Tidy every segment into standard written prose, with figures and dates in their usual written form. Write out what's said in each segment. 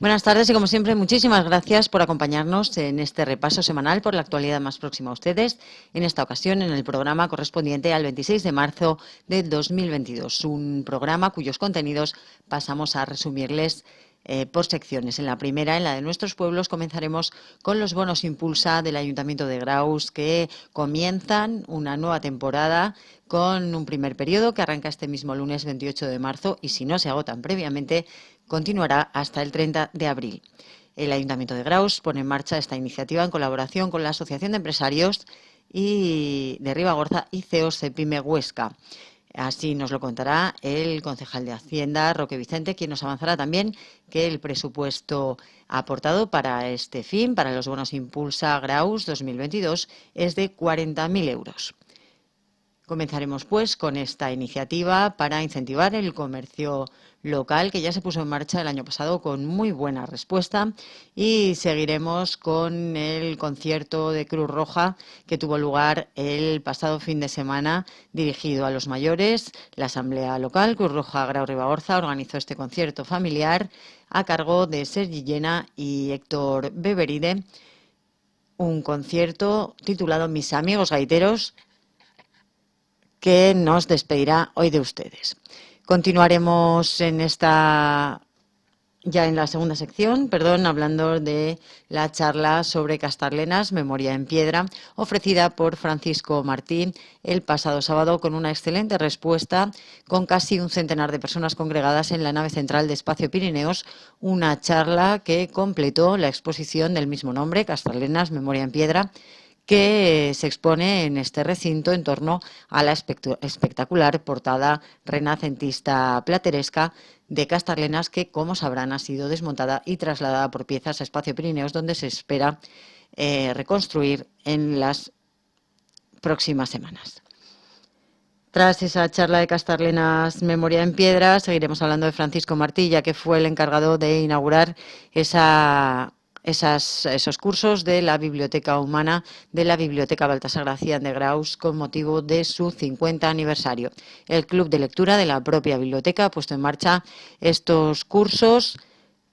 Buenas tardes y como siempre muchísimas gracias por acompañarnos en este repaso semanal por la actualidad más próxima a ustedes, en esta ocasión en el programa correspondiente al 26 de marzo de 2022, un programa cuyos contenidos pasamos a resumirles por secciones. En la primera, en la de nuestros pueblos, comenzaremos con los bonos Impulsa del Ayuntamiento de Graus, que comienzan una nueva temporada con un primer periodo que arranca este mismo lunes 28 de marzo y si no se agotan previamente, continuará hasta el 30 de abril. El Ayuntamiento de Graus pone en marcha esta iniciativa en colaboración con la Asociación de Empresarios de Ribagorza y CEOS Cepime Huesca. Así nos lo contará el concejal de Hacienda, Roque Vicente, quien nos avanzará también que el presupuesto aportado para este fin, para los bonos Impulsa Graus 2022, es de 40.000 euros. Comenzaremos, pues, con esta iniciativa para incentivar el comercio local, que ya se puso en marcha el año pasado con muy buena respuesta, y seguiremos con el concierto de Cruz Roja que tuvo lugar el pasado fin de semana dirigido a los mayores. La Asamblea Local Cruz Roja Grau Ribagorza organizó este concierto familiar a cargo de Sergi Llena y Héctor Beberide, un concierto titulado Mis amigos gaiteros, que nos despedirá hoy de ustedes. Continuaremos en la segunda sección, hablando de la charla sobre Castarlenas, Memoria en Piedra, ofrecida por Francisco Martín el pasado sábado con una excelente respuesta, con casi un centenar de personas congregadas en la nave central de Espacio Pirineos, una charla que completó la exposición del mismo nombre, Castarlenas, Memoria en Piedra, que se expone en este recinto en torno a la espectacular portada renacentista plateresca de Castarlenas, que, como sabrán, ha sido desmontada y trasladada por piezas a Espacio Pirineos, donde se espera reconstruir en las próximas semanas. Tras esa charla de Castarlenas Memoria en Piedra, seguiremos hablando de Francisco Martilla, que fue el encargado de inaugurar esos cursos de la Biblioteca Humana de la Biblioteca Baltasar Gracián de Graus con motivo de su 50 aniversario. El Club de Lectura de la propia biblioteca ha puesto en marcha estos cursos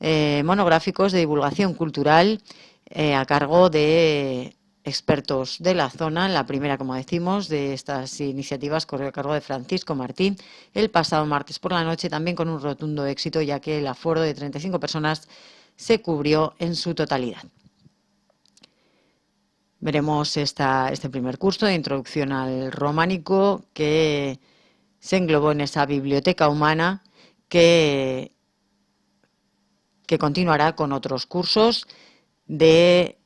monográficos de divulgación cultural a cargo de expertos de la zona. La primera, como decimos, de estas iniciativas corrió a cargo de Francisco Martín el pasado martes por la noche, también con un rotundo éxito, ya que el aforo de 35 personas se cubrió en su totalidad. Veremos este primer curso de introducción al románico que se englobó en esa biblioteca humana que continuará con otros cursos de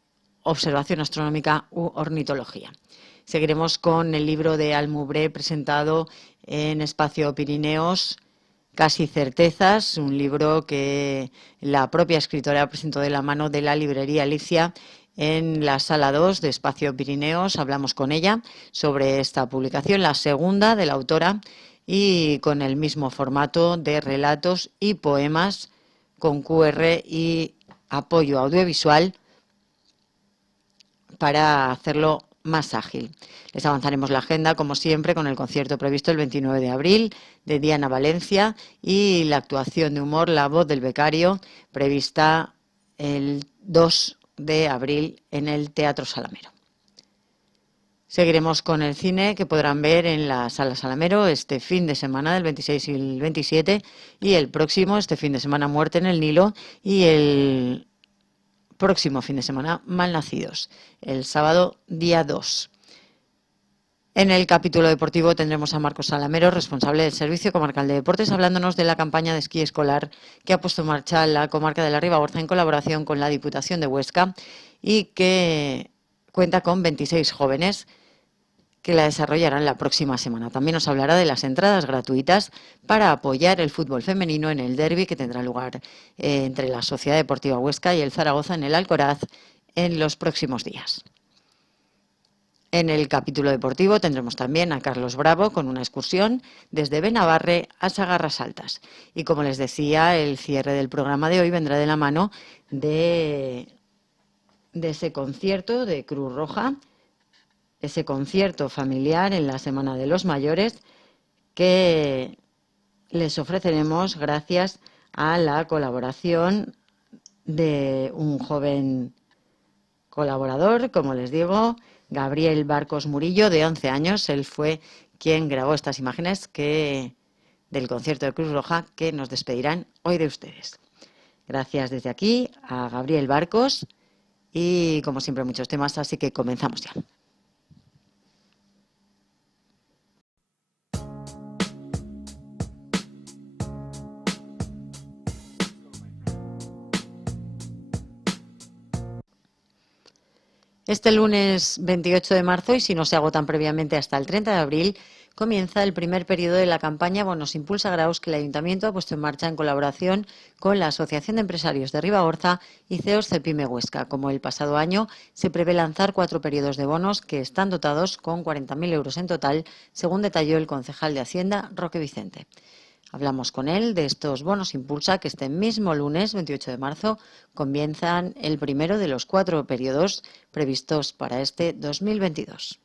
observación astronómica u ornitología. Seguiremos con el libro de Almubré presentado en Espacio Pirineos, Casi certezas, un libro que la propia escritora presentó de la mano de la librería Alicia en la sala 2 de Espacio Pirineos. Hablamos con ella sobre esta publicación, la segunda de la autora, y con el mismo formato de relatos y poemas con QR y apoyo audiovisual para hacerlo más ágil. Les avanzaremos la agenda, como siempre, con el concierto previsto el 29 de abril de Diana Valencia y la actuación de humor La Voz del Becario, prevista el 2 de abril en el Teatro Salamero. Seguiremos con el cine, que podrán ver en la Sala Salamero este fin de semana del 26 y el 27, y el próximo, este fin de semana, Muerte en el Nilo, y el próximo fin de semana, Malnacidos, el sábado día 2. En el capítulo deportivo tendremos a Marcos Salamero, responsable del Servicio Comarcal de Deportes, hablándonos de la campaña de esquí escolar que ha puesto en marcha la comarca de la Ribagorza en colaboración con la Diputación de Huesca y que cuenta con 26 jóvenes que la desarrollarán la próxima semana. También nos hablará de las entradas gratuitas para apoyar el fútbol femenino en el derbi que tendrá lugar entre la Sociedad Deportiva Huesca y el Zaragoza en el Alcoraz en los próximos días. En el capítulo deportivo tendremos también a Carlos Bravo con una excursión desde Benabarre a Sagarras Altas. Y como les decía, el cierre del programa de hoy vendrá de la mano de ese concierto de Cruz Roja, ese concierto familiar en la Semana de los Mayores que les ofreceremos gracias a la colaboración de un joven colaborador, como les digo, Gabriel Barcos Murillo, de 11 años. Él fue quien grabó estas imágenes del concierto de Cruz Roja que nos despedirán hoy de ustedes. Gracias desde aquí a Gabriel Barcos y, como siempre, muchos temas, así que comenzamos ya. Este lunes 28 de marzo, y si no se agotan previamente hasta el 30 de abril, comienza el primer periodo de la campaña Bonos Impulsa Graus que el Ayuntamiento ha puesto en marcha en colaboración con la Asociación de Empresarios de Ribagorza y CEOs Cepime Huesca. Como el pasado año, se prevé lanzar 4 periodos de bonos que están dotados con 40.000 euros en total, según detalló el concejal de Hacienda, Roque Vicente. Hablamos con él de estos bonos Impulsa que este mismo lunes 28 de marzo comienzan el primero de los 4 periodos previstos para este 2022.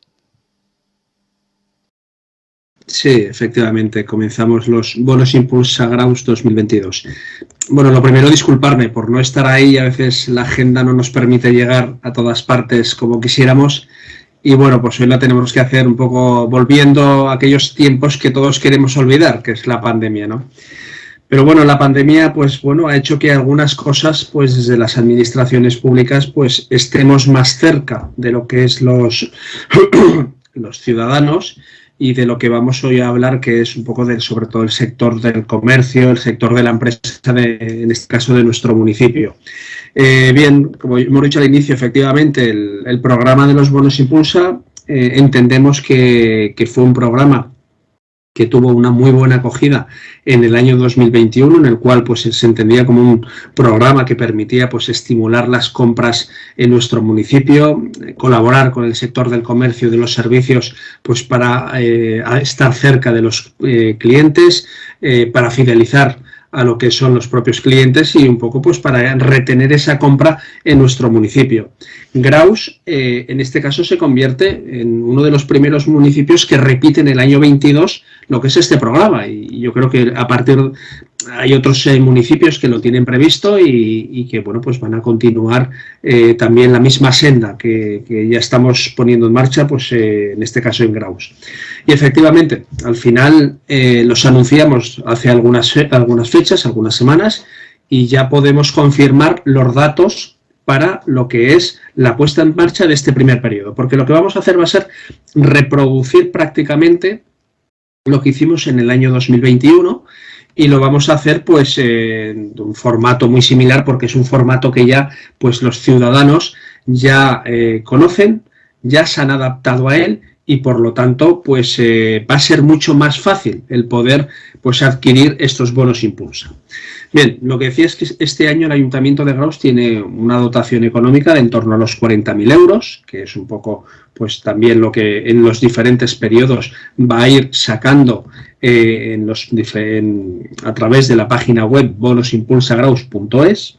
Sí, efectivamente, comenzamos los bonos Impulsa Graus 2022. Bueno, lo primero, disculparme por no estar ahí, a veces la agenda no nos permite llegar a todas partes como quisiéramos. Y bueno, pues hoy la tenemos que hacer un poco volviendo a aquellos tiempos que todos queremos olvidar, que es la pandemia, ¿no? Pero bueno, la pandemia, pues bueno, ha hecho que algunas cosas, pues desde las administraciones públicas, pues estemos más cerca de lo que es los ciudadanos y de lo que vamos hoy a hablar, que es un poco sobre todo el sector del comercio, el sector de la empresa, en este caso de nuestro municipio. Bien, como hemos dicho al inicio, efectivamente, el programa de los bonos Impulsa, entendemos que fue un programa que tuvo una muy buena acogida en el año 2021, en el cual pues se entendía como un programa que permitía pues estimular las compras en nuestro municipio, colaborar con el sector del comercio y de los servicios pues para estar cerca de los clientes, para fidelizar a lo que son los propios clientes y un poco pues para retener esa compra en nuestro municipio. Graus, en este caso, se convierte en uno de los primeros municipios que repiten el año 22 lo que es este programa, y yo creo que a partir hay otros municipios que lo tienen previsto y que bueno, pues van a continuar también la misma senda que ya estamos poniendo en marcha, pues en este caso en Graus. Y efectivamente, al final los anunciamos hace algunas fechas, algunas semanas, y ya podemos confirmar los datos para lo que es la puesta en marcha de este primer periodo, porque lo que vamos a hacer va a ser reproducir prácticamente lo que hicimos en el año 2021, y lo vamos a hacer pues de un formato muy similar, porque es un formato que ya pues los ciudadanos ya conocen, ya se han adaptado a él, y por lo tanto pues va a ser mucho más fácil el poder pues adquirir estos bonos Impulsa. Bien, lo que decía es que este año el Ayuntamiento de Graus tiene una dotación económica de en torno a los 40.000 euros, que es un poco pues también lo que en los diferentes periodos va a ir sacando a través de la página web bonosimpulsagraus.es,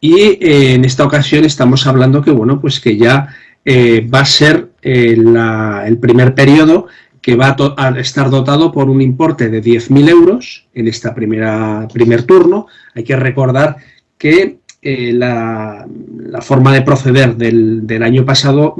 y en esta ocasión estamos hablando que bueno, pues que ya va a ser el primer periodo que va a estar dotado por un importe de 10.000 euros en esta primer turno. Hay que recordar que la forma de proceder del año pasado,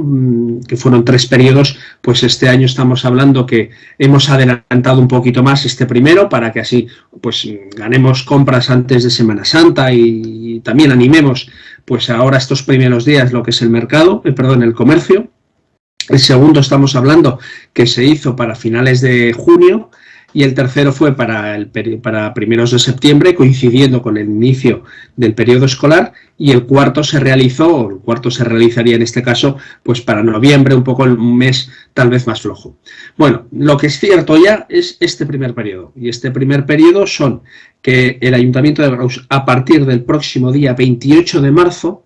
que fueron 3 periodos, pues este año estamos hablando que hemos adelantado un poquito más este primero para que así pues ganemos compras antes de Semana Santa y también animemos pues ahora estos primeros días lo que es el mercado, el comercio. El segundo estamos hablando que se hizo para finales de junio, y el tercero fue para primeros de septiembre, coincidiendo con el inicio del periodo escolar, y el cuarto se realizaría en este caso pues para noviembre, un poco un mes tal vez más flojo. Bueno, lo que es cierto ya es este primer periodo, y este primer periodo son que el Ayuntamiento de Graus, a partir del próximo día 28 de marzo,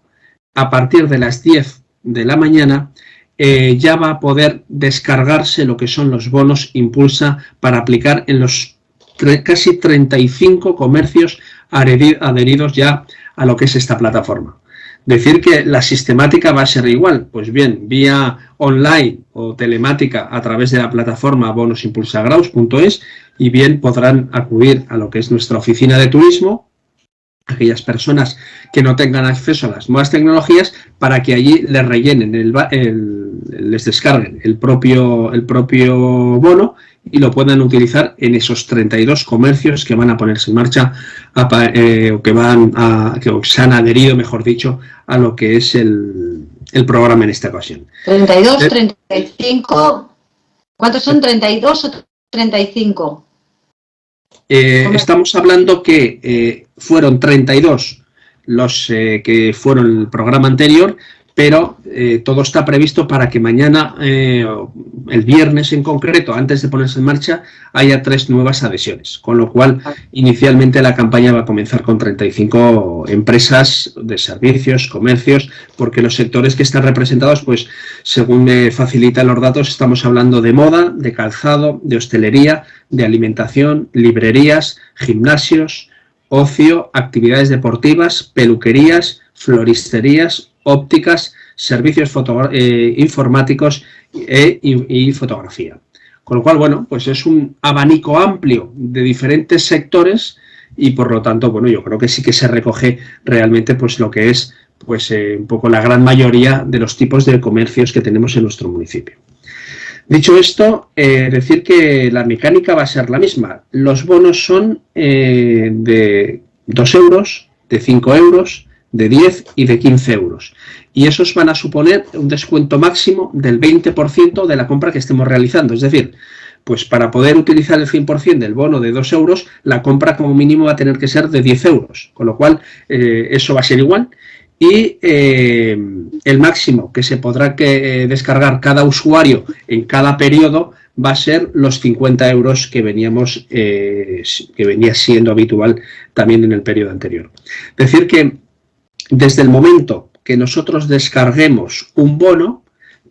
a partir de las 10 de la mañana, ya va a poder descargarse lo que son los bonos Impulsa para aplicar en los casi 35 comercios adheridos ya a lo que es esta plataforma. Decir que la sistemática va a ser igual, pues bien, vía online o telemática a través de la plataforma bonosimpulsagraus.es, y bien podrán acudir a lo que es nuestra oficina de turismo, aquellas personas que no tengan acceso a las nuevas tecnologías, para que allí les rellenen, les descarguen el propio bono y lo puedan utilizar en esos 32 comercios que van a ponerse en marcha, que se han adherido, mejor dicho, a lo que es el programa en esta ocasión. 32, 35, ¿cuántos son? ¿32 o 35? Estamos hablando que fueron 32 los que fueron el programa anterior, pero todo está previsto para que mañana, el viernes en concreto, antes de ponerse en marcha, haya 3 nuevas adhesiones. Con lo cual, inicialmente la campaña va a comenzar con 35 empresas de servicios, comercios, porque los sectores que están representados, pues según me facilitan los datos, estamos hablando de moda, de calzado, de hostelería, de alimentación, librerías, gimnasios, ocio, actividades deportivas, peluquerías, floristerías, ópticas, servicios informáticos y fotografía. Con lo cual, bueno, pues es un abanico amplio de diferentes sectores y, por lo tanto, bueno, yo creo que sí que se recoge realmente pues lo que es pues un poco la gran mayoría de los tipos de comercios que tenemos en nuestro municipio. Dicho esto, decir que la mecánica va a ser la misma. Los bonos son de 2 euros, de 5 euros, de 10 y de 15 euros. Y esos van a suponer un descuento máximo del 20% de la compra que estemos realizando. Es decir, pues para poder utilizar el 100% del bono de 2 euros, la compra como mínimo va a tener que ser de 10 euros. Con lo cual, eso va a ser igual. Y el máximo que se podrá descargar cada usuario en cada periodo va a ser los 50 euros que venía siendo habitual también en el periodo anterior. Decir que desde el momento que nosotros descarguemos un bono,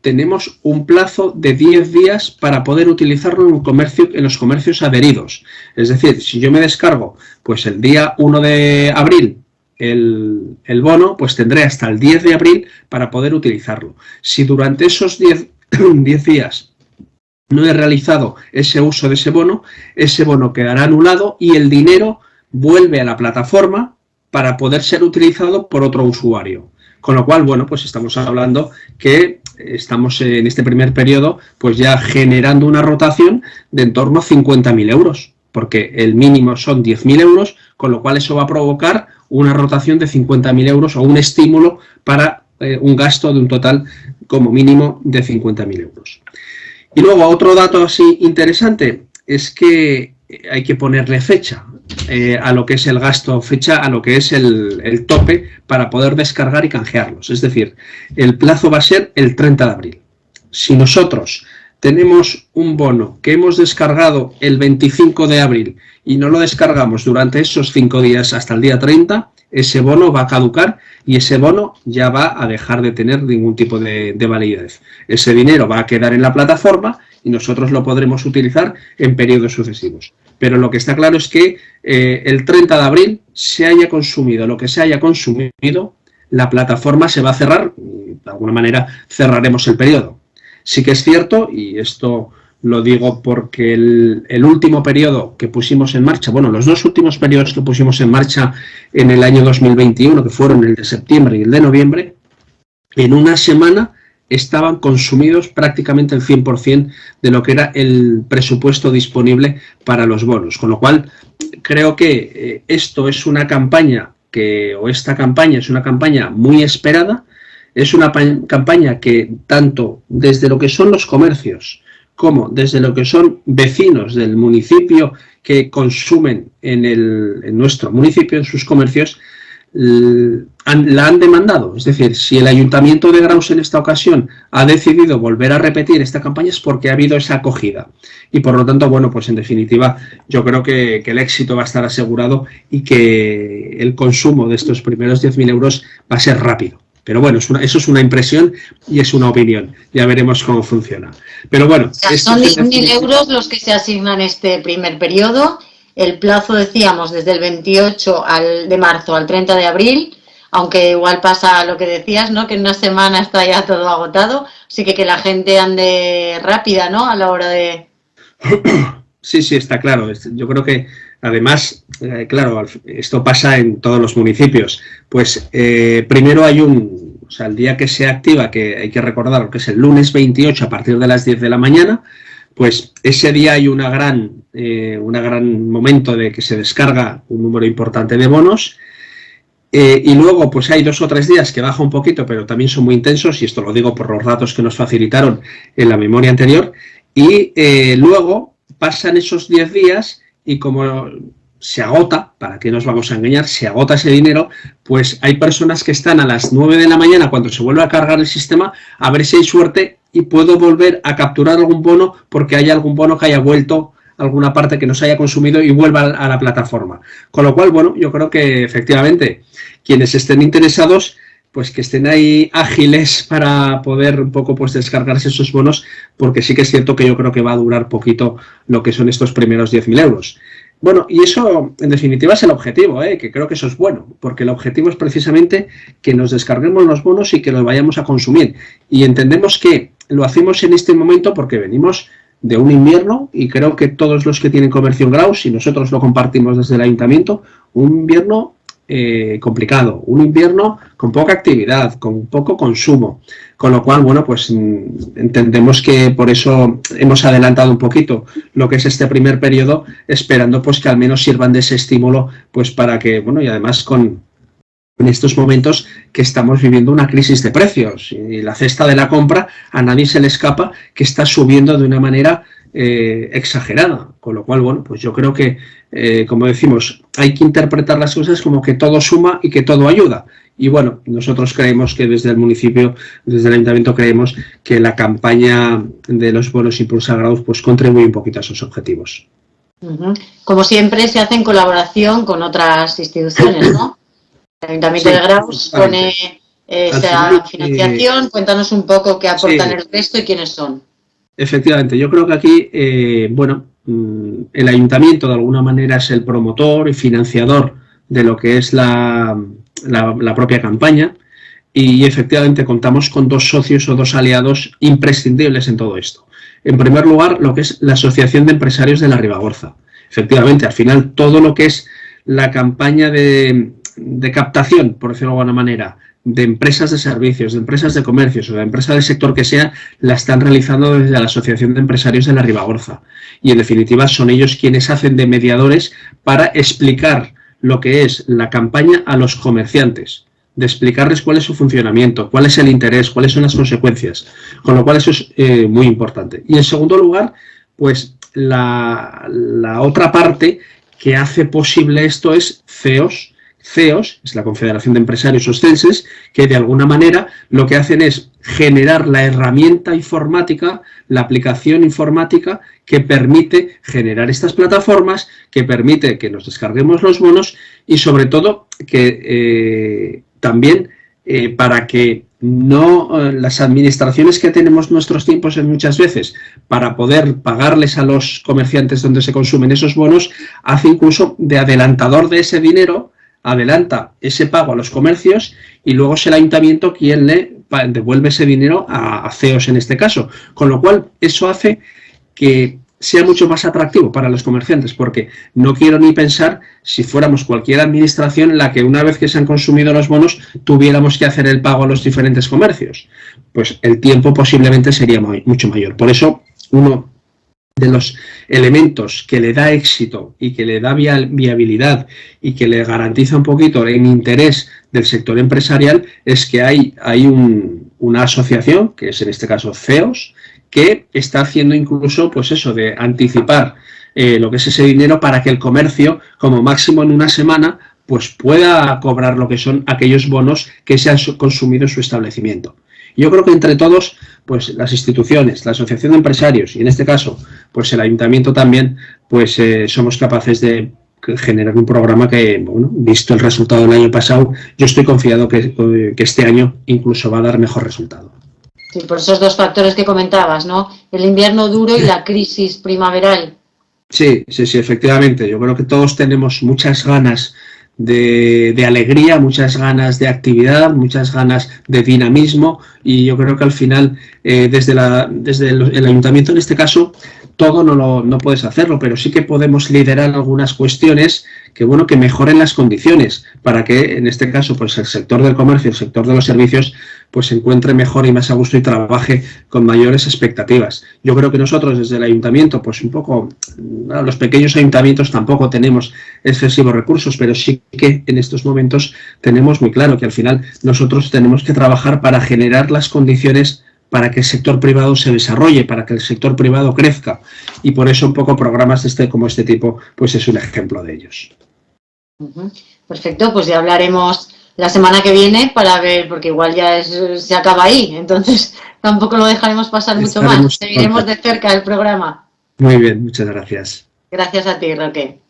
tenemos un plazo de 10 días para poder utilizarlo en los comercios adheridos. Es decir, si yo me descargo pues el día 1 de abril el bono, pues tendré hasta el 10 de abril para poder utilizarlo. Si durante esos 10 días no he realizado ese uso de ese bono quedará anulado y el dinero vuelve a la plataforma para poder ser utilizado por otro usuario. Con lo cual, bueno, pues estamos hablando que estamos en este primer periodo pues ya generando una rotación de en torno a 50.000 euros, porque el mínimo son 10.000 euros, con lo cual eso va a provocar una rotación de 50.000 euros o un estímulo para un gasto de un total como mínimo de 50.000 euros. Y luego otro dato así interesante es que hay que ponerle fecha a lo que es el gasto, fecha a lo que es el tope para poder descargar y canjearlos. Es decir, el plazo va a ser el 30 de abril. Si nosotros tenemos un bono que hemos descargado el 25 de abril y no lo descargamos durante esos 5 días hasta el día 30, ese bono va a caducar y ese bono ya va a dejar de tener ningún tipo de validez. Ese dinero va a quedar en la plataforma y nosotros lo podremos utilizar en periodos sucesivos. Pero lo que está claro es que el 30 de abril se haya consumido lo que se haya consumido, la plataforma se va a cerrar y de alguna manera cerraremos el periodo. Sí que es cierto, y esto lo digo porque el último periodo que pusimos en marcha, bueno, los 2 últimos periodos que pusimos en marcha en el año 2021, que fueron el de septiembre y el de noviembre, en una semana estaban consumidos prácticamente el 100% de lo que era el presupuesto disponible para los bonos. Con lo cual, creo que esto es una campaña esta campaña es una campaña muy esperada. Es una campaña que tanto desde lo que son los comercios como desde lo que son vecinos del municipio que consumen en nuestro municipio, en sus comercios, la han demandado. Es decir, si el Ayuntamiento de Graus en esta ocasión ha decidido volver a repetir esta campaña es porque ha habido esa acogida. Y por lo tanto, bueno, pues en definitiva yo creo que el éxito va a estar asegurado y que el consumo de estos primeros 10.000 euros va a ser rápido. Pero bueno, eso es una impresión y es una opinión. Ya veremos cómo funciona. Pero bueno, o sea, son 10.000 euros los que se asignan este primer periodo. El plazo, decíamos, desde el 28 de marzo al 30 de abril, aunque igual pasa lo que decías, ¿no? Que en una semana está ya todo agotado. Así que la gente ande rápida, ¿no? A la hora de... Sí, sí, está claro. Yo creo que, además, claro, esto pasa en todos los municipios. Pues primero hay o sea, el día que se activa, que hay que recordar, que es el lunes 28 a partir de las 10 de la mañana, pues ese día hay una gran momento de que se descarga un número importante de bonos. Y luego, pues hay 2 o 3 días que baja un poquito, pero también son muy intensos, y esto lo digo por los datos que nos facilitaron en la memoria anterior. Y luego pasan esos 10 días y como se agota, ¿para qué nos vamos a engañar? Se agota ese dinero, pues hay personas que están a las 9 de la mañana cuando se vuelve a cargar el sistema a ver si hay suerte y puedo volver a capturar algún bono porque hay algún bono que haya vuelto alguna parte que nos haya consumido y vuelva a la plataforma. Con lo cual, bueno, yo creo que efectivamente quienes estén interesados, pues que estén ahí ágiles para poder un poco pues descargarse esos bonos, porque sí que es cierto que yo creo que va a durar poquito lo que son estos primeros 10.000 euros. Bueno, y eso en definitiva es el objetivo, que creo que eso es bueno, porque el objetivo es precisamente que nos descarguemos los bonos y que los vayamos a consumir. Y entendemos que lo hacemos en este momento porque venimos de un invierno, y creo que todos los que tienen comercio en Graus, y nosotros lo compartimos desde el ayuntamiento, un invierno complicado, un invierno con poca actividad, con poco consumo, con lo cual, bueno, pues entendemos que por eso hemos adelantado un poquito lo que es este primer periodo, esperando pues que al menos sirvan de ese estímulo, pues para que, bueno, y además en estos momentos que estamos viviendo una crisis de precios y la cesta de la compra a nadie se le escapa que está subiendo de una manera exagerada, con lo cual, bueno, pues yo creo que, como decimos, hay que interpretar las cosas como que todo suma y que todo ayuda. Y bueno, nosotros creemos que desde el municipio, desde el ayuntamiento, creemos que la campaña de los bonos Impulsa Graus pues contribuye un poquito a esos objetivos. Como siempre, se hace en colaboración con otras instituciones, ¿no? El Ayuntamiento de Graus pone esa financiación. Cuéntanos un poco qué aportan el resto y quiénes son. Efectivamente, yo creo que aquí, bueno, el Ayuntamiento de alguna manera es el promotor y financiador de lo que es la propia campaña, y efectivamente contamos con 2 socios o 2 aliados imprescindibles en todo esto. En primer lugar, lo que es la Asociación de Empresarios de la Ribagorza. Efectivamente, al final todo lo que es la campaña de captación, por decirlo de alguna manera, de empresas de servicios, de empresas de comercios o de empresas del sector que sea, la están realizando desde la Asociación de Empresarios de la Ribagorza. Y en definitiva son ellos quienes hacen de mediadores para explicar lo que es la campaña a los comerciantes, de explicarles cuál es su funcionamiento, cuál es el interés, cuáles son las consecuencias, con lo cual eso es muy importante. Y en segundo lugar, pues la otra parte que hace posible esto es CEOS. CEOS es la Confederación de Empresarios Ostenses, que de alguna manera lo que hacen es generar la herramienta informática, la aplicación informática que permite generar estas plataformas, que permite que nos descarguemos los bonos y sobre todo que también para que no las administraciones que tenemos nuestros tiempos en muchas veces para poder pagarles a los comerciantes donde se consumen esos bonos, hace incluso de adelantador de ese dinero, adelanta ese pago a los comercios y luego es el ayuntamiento quien le devuelve ese dinero a CEOs en este caso. Con lo cual, eso hace que sea mucho más atractivo para los comerciantes, porque no quiero ni pensar si fuéramos cualquier administración en la que una vez que se han consumido los bonos tuviéramos que hacer el pago a los diferentes comercios. Pues el tiempo posiblemente sería mucho mayor. Por eso, uno de los elementos que le da éxito y que le da viabilidad y que le garantiza un poquito el interés del sector empresarial es que hay una asociación, que es en este caso CEOS, que está haciendo incluso pues eso de anticipar lo que es ese dinero para que el comercio, como máximo en una semana, pues pueda cobrar lo que son aquellos bonos que se han consumido en su establecimiento. Yo creo que entre todos, pues las instituciones, la Asociación de Empresarios y en este caso, pues el Ayuntamiento también, pues somos capaces de generar un programa que, bueno, visto el resultado del año pasado, yo estoy confiado que este año incluso va a dar mejor resultado. Sí, por esos 2 factores que comentabas, ¿no? El invierno duro y la crisis primaveral. Sí, efectivamente. Yo creo que todos tenemos muchas ganas de alegría, muchas ganas de actividad, muchas ganas de dinamismo y yo creo que al final desde el ayuntamiento en este caso todo no puedes hacerlo, pero sí que podemos liderar algunas cuestiones que, bueno, que mejoren las condiciones para que, en este caso, pues el sector del comercio, el sector de los servicios, pues se encuentre mejor y más a gusto y trabaje con mayores expectativas. Yo creo que nosotros desde el ayuntamiento, pues un poco, los pequeños ayuntamientos tampoco tenemos excesivos recursos, pero sí que en estos momentos tenemos muy claro que al final nosotros tenemos que trabajar para generar las condiciones para que el sector privado se desarrolle, para que el sector privado crezca. Y por eso un poco programas como este tipo, pues es un ejemplo de ellos. Perfecto, pues ya hablaremos la semana que viene para ver, porque igual ya se acaba ahí, entonces tampoco lo dejaremos pasar mucho más. Seguiremos de cerca el programa. Muy bien, muchas gracias. Gracias a ti, Roque.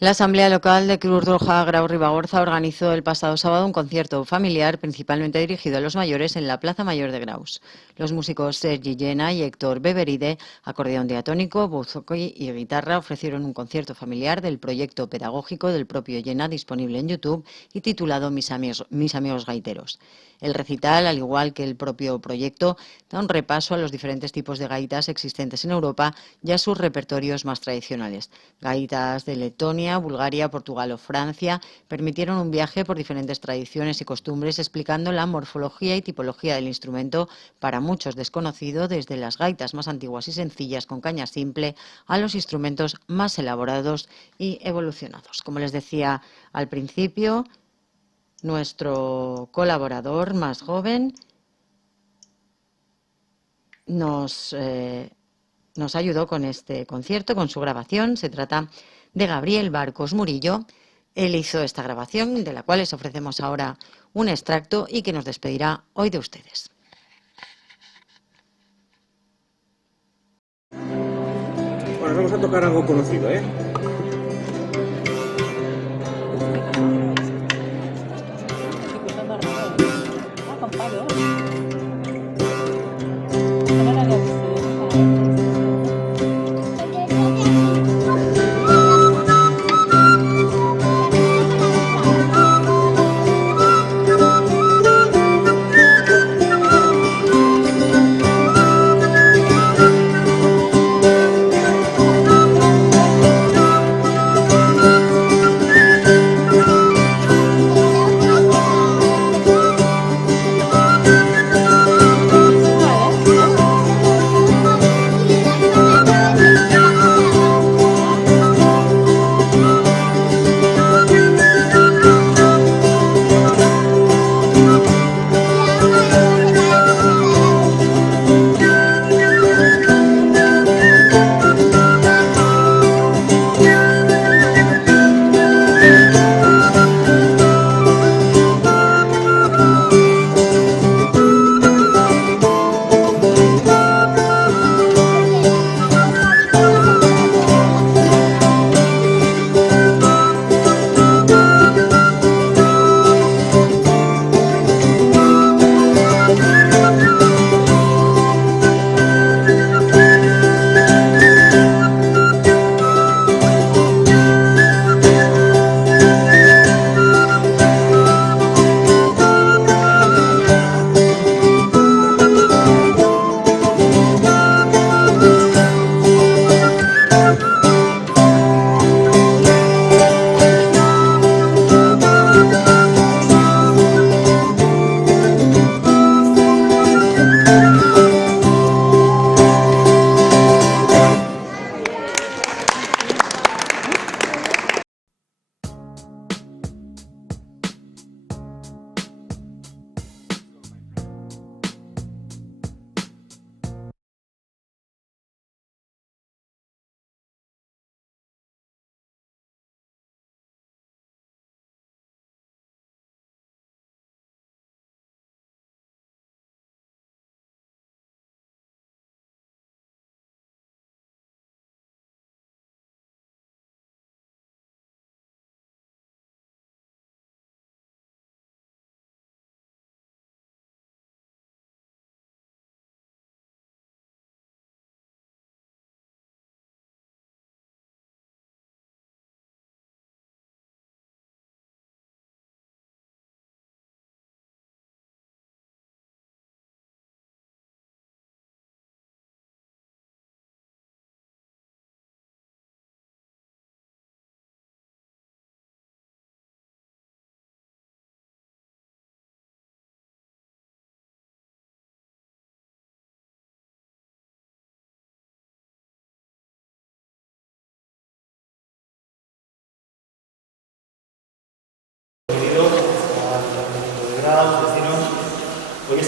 La Asamblea Local de Cruz Roja Grau Ribagorza organizó el pasado sábado un concierto familiar principalmente dirigido a los mayores en la Plaza Mayor de Graus. Los músicos Sergi Llena y Héctor Beberide, acordeón diatónico, buzoki y guitarra, ofrecieron un concierto familiar del proyecto pedagógico del propio Llena disponible en YouTube y titulado Mis amigos gaiteros. El recital, al igual que el propio proyecto, da un repaso a los diferentes tipos de gaitas existentes en Europa y a sus repertorios más tradicionales. Gaitas de Letonia, Bulgaria, Portugal o Francia permitieron un viaje por diferentes tradiciones y costumbres explicando la morfología y tipología del instrumento, para muchos desconocido, desde las gaitas más antiguas y sencillas con caña simple a los instrumentos más elaborados y evolucionados. Como les decía al principio, nuestro colaborador más joven nos ayudó con este concierto, con su grabación. Se trata de Gabriel Barcos Murillo. Él hizo esta grabación, de la cual les ofrecemos ahora un extracto y que nos despedirá hoy de ustedes. Bueno, vamos a tocar algo conocido, ¿eh?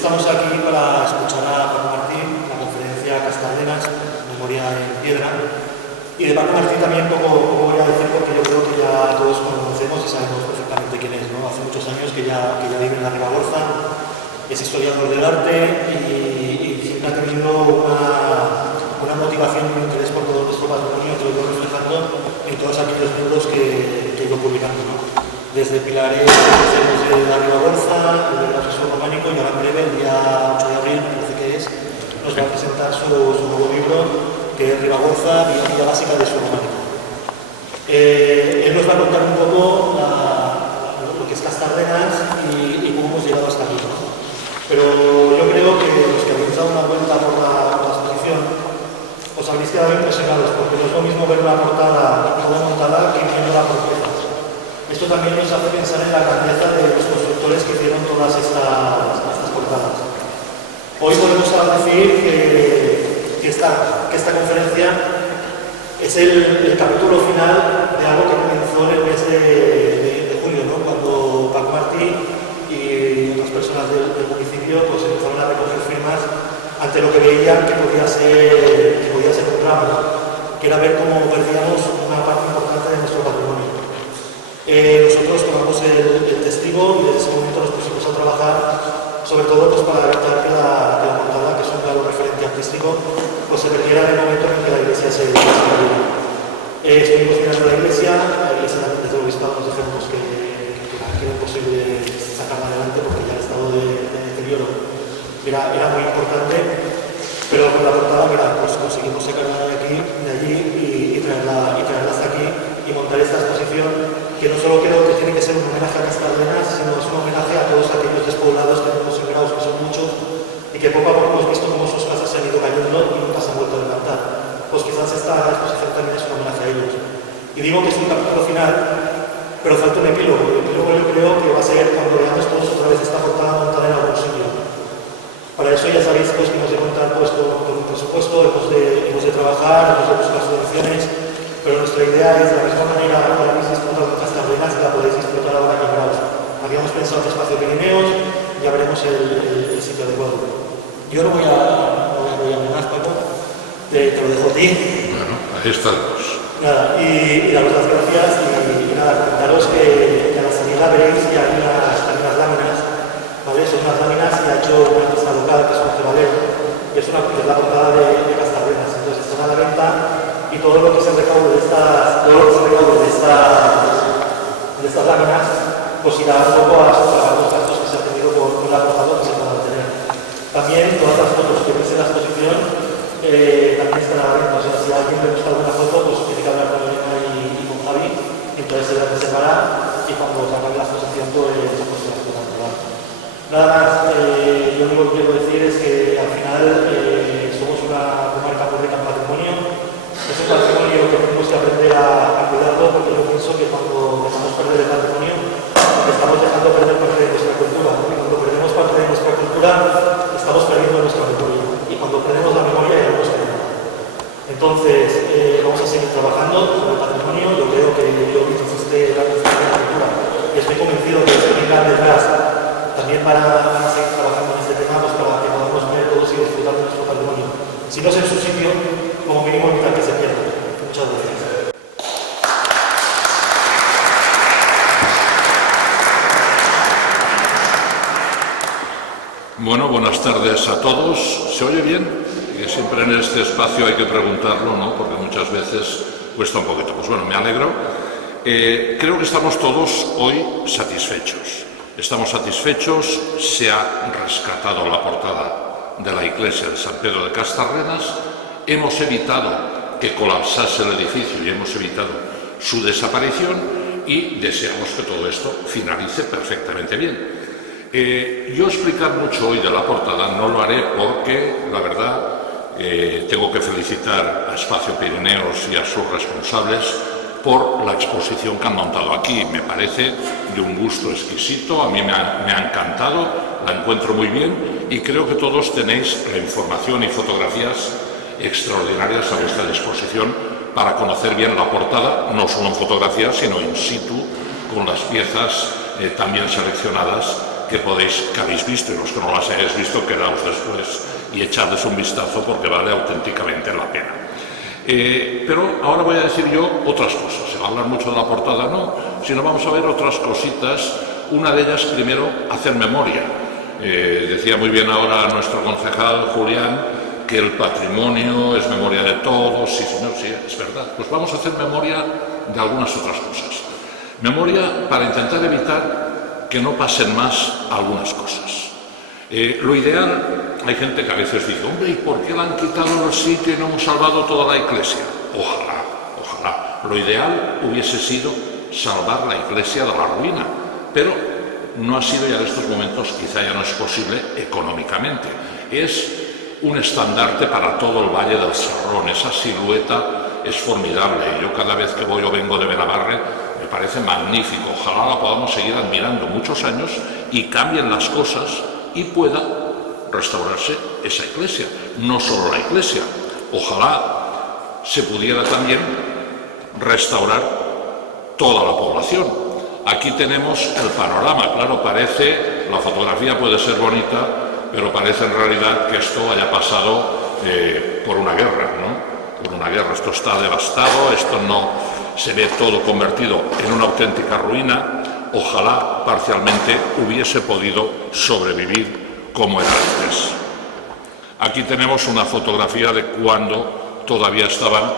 estamos aquí para escuchar a Paco Martín, la conferencia Castardenas, Memoria en Piedra. Y de Paco Martín también poco voy a decir, porque yo creo que ya todos conocemos y sabemos perfectamente quién es, ¿no? Hace muchos años que ya vive en la Ribagorza, es historiador del arte y siempre ha tenido una motivación y un interés por todo nuestro patrimonio, que lo ido reflejando en todos aquellos libros que he ido publicando, ¿no? Desde Pilares, desde la Ribagorza, el Grafiso Románico, y ahora en breve, el día 8 de abril, me parece que es, nos va a presentar su nuevo libro, que es Ribagorza, Villa Básica de su Románico. Él nos va a contar un poco lo que es Castardenas y cómo hemos llegado hasta aquí, ¿no? Pero yo creo que los que habéis dado una vuelta por la exposición os habréis quedado impresionados, porque no es lo mismo ver una portada toda montada que viéndola por piezas. Esto también nos hace pensar en la grandeza de los constructores que hicieron todas estas portadas. Hoy podemos decir que esta conferencia es el capítulo final de algo que comenzó en el mes de julio, ¿no? Cuando Paco Martín y otras personas del municipio pues empezaron a recoger firmas ante lo que veían que podía ser un drama, que era ver cómo perdíamos una parte importante de nuestro patrimonio. Nosotros tomamos el testigo y desde ese momento nos pusimos a trabajar, sobre todo pues, para evitar que la portada, que es un claro referente artístico, pues se perdiera en el momento en que la iglesia se perdiera. Estuvimos mirando la iglesia desde el obispado nos dijimos que era imposible sacarla adelante porque ya el estado de deterioro era muy importante, pero con la portada, mira, pues conseguimos sacarla de allí y traerla hasta aquí y montar esta exposición que no solo creo que tiene que ser un homenaje a Castardenas, sino es un homenaje a todos aquellos despoblados que tenemos en Graus, que son muchos, y que poco a poco hemos visto cómo sus casas se han ido cayendo y nunca se han vuelto a levantar. Pues quizás esta exposición también es un homenaje a ellos. Y digo que es un capítulo final, pero falta un epílogo. El epílogo yo creo que va a ser cuando veamos todos otra vez esta portada montada en algún sitio. Para eso ya sabéis pues, que hemos de contar pues, con un presupuesto, hemos de trabajar, hemos de buscar subvenciones, pero nuestra idea es de la misma manera que la habéis disfrutado en Castardenas, que la podéis disfrutar ahora en Graus. Habíamos pensado en Espacio Pirineos, ya veremos el sitio adecuado. Yo no voy a más, Paco, te lo dejo a ti. Bueno, ahí estamos. Nada, y daros las gracias y nada, contaros que a la salida veréis que hay unas láminas, ¿vale? Son unas láminas y ha hecho una artista local que es un cebalero, y es la portada de Castardenas. Entonces están a la venta y todo lo que se recaude de estas láminas pues irá un poco a sufragar los gastos que se han tenido con la portada que se puedan tener. También todas las fotos que veis en la exposición también están a la venta. O sea, si a alguien le gusta alguna foto, pues tiene que hablar con Elena y con Javi, entonces se las reservará y cuando se acabe la exposición pues se las podrán probar. Nada más, yo lo único que quiero decir es que al final somos una comarca pública en patrimonio. Es un patrimonio que tenemos que aprender a cuidarlo, porque yo pienso que cuando dejamos perder el patrimonio, estamos dejando perder parte de nuestra cultura. Y cuando perdemos parte de nuestra cultura, estamos perdiendo nuestra memoria. Y cuando perdemos la memoria, ya no nos perdemos. Entonces, vamos a seguir trabajando con el patrimonio. Yo creo que yo hiciste la Conferencia de Cultura y estoy convencido que se venga detrás también para seguir trabajando en este tema, pues para que podamos ver todos y disfrutar de nuestro patrimonio. Si no es en su sitio, como mínimo evitar que se pierda. Muchas gracias. Bueno, buenas tardes a todos. ¿Se oye bien? Que siempre en este espacio hay que preguntarlo, ¿no? Porque muchas veces cuesta un poquito. Pues bueno, me alegro. Creo que estamos todos hoy satisfechos. Estamos satisfechos, se ha rescatado la portada de la iglesia de San Pedro de Castardenas, hemos evitado que colapsase el edificio y hemos evitado su desaparición y deseamos que todo esto finalice perfectamente bien. Yo explicar mucho hoy de la portada no lo haré porque, la verdad, tengo que felicitar a Espacio Pirineos y a sus responsables por la exposición que han montado aquí. Me parece de un gusto exquisito, a mí me ha encantado, la encuentro muy bien y creo que todos tenéis la información y fotografías extraordinarias a vuestra disposición para conocer bien la portada, no solo en fotografías, sino in situ, con las piezas también seleccionadas que habéis visto, y los que no las hayáis visto, quedaos después y echadles un vistazo porque vale auténticamente la pena. Pero ahora voy a decir yo otras cosas. Se va a hablar mucho de la portada, no, sino vamos a ver otras cositas. Una de ellas, primero, hacer memoria. Decía muy bien ahora nuestro concejal Julián que el patrimonio es memoria de todos. Sí, señor, sí, es verdad. Pues vamos a hacer memoria de algunas otras cosas. Memoria para intentar evitar que no pasen más algunas cosas. Lo ideal, hay gente que a veces dice, hombre, ¿y por qué le han quitado el sitio y no hemos salvado toda la iglesia? Ojalá, ojalá. Lo ideal hubiese sido salvar la iglesia de la ruina, pero no ha sido, y en estos momentos quizá ya no es posible económicamente. Es un estandarte para todo el Valle del Sarrón. Esa silueta es formidable. Yo cada vez que voy o vengo de Benabarre me parece magnífico. Ojalá la podamos seguir admirando muchos años y cambien las cosas y pueda restaurarse esa iglesia. No solo la iglesia. Ojalá se pudiera también restaurar toda la población. Aquí tenemos el panorama. Claro, parece, la fotografía puede ser bonita, pero parece en realidad que esto haya pasado por una guerra, ¿no? Por una guerra. Esto está devastado, esto no se ve todo convertido en una auténtica ruina. Ojalá parcialmente hubiese podido sobrevivir como era antes. Aquí tenemos una fotografía de cuando todavía estaban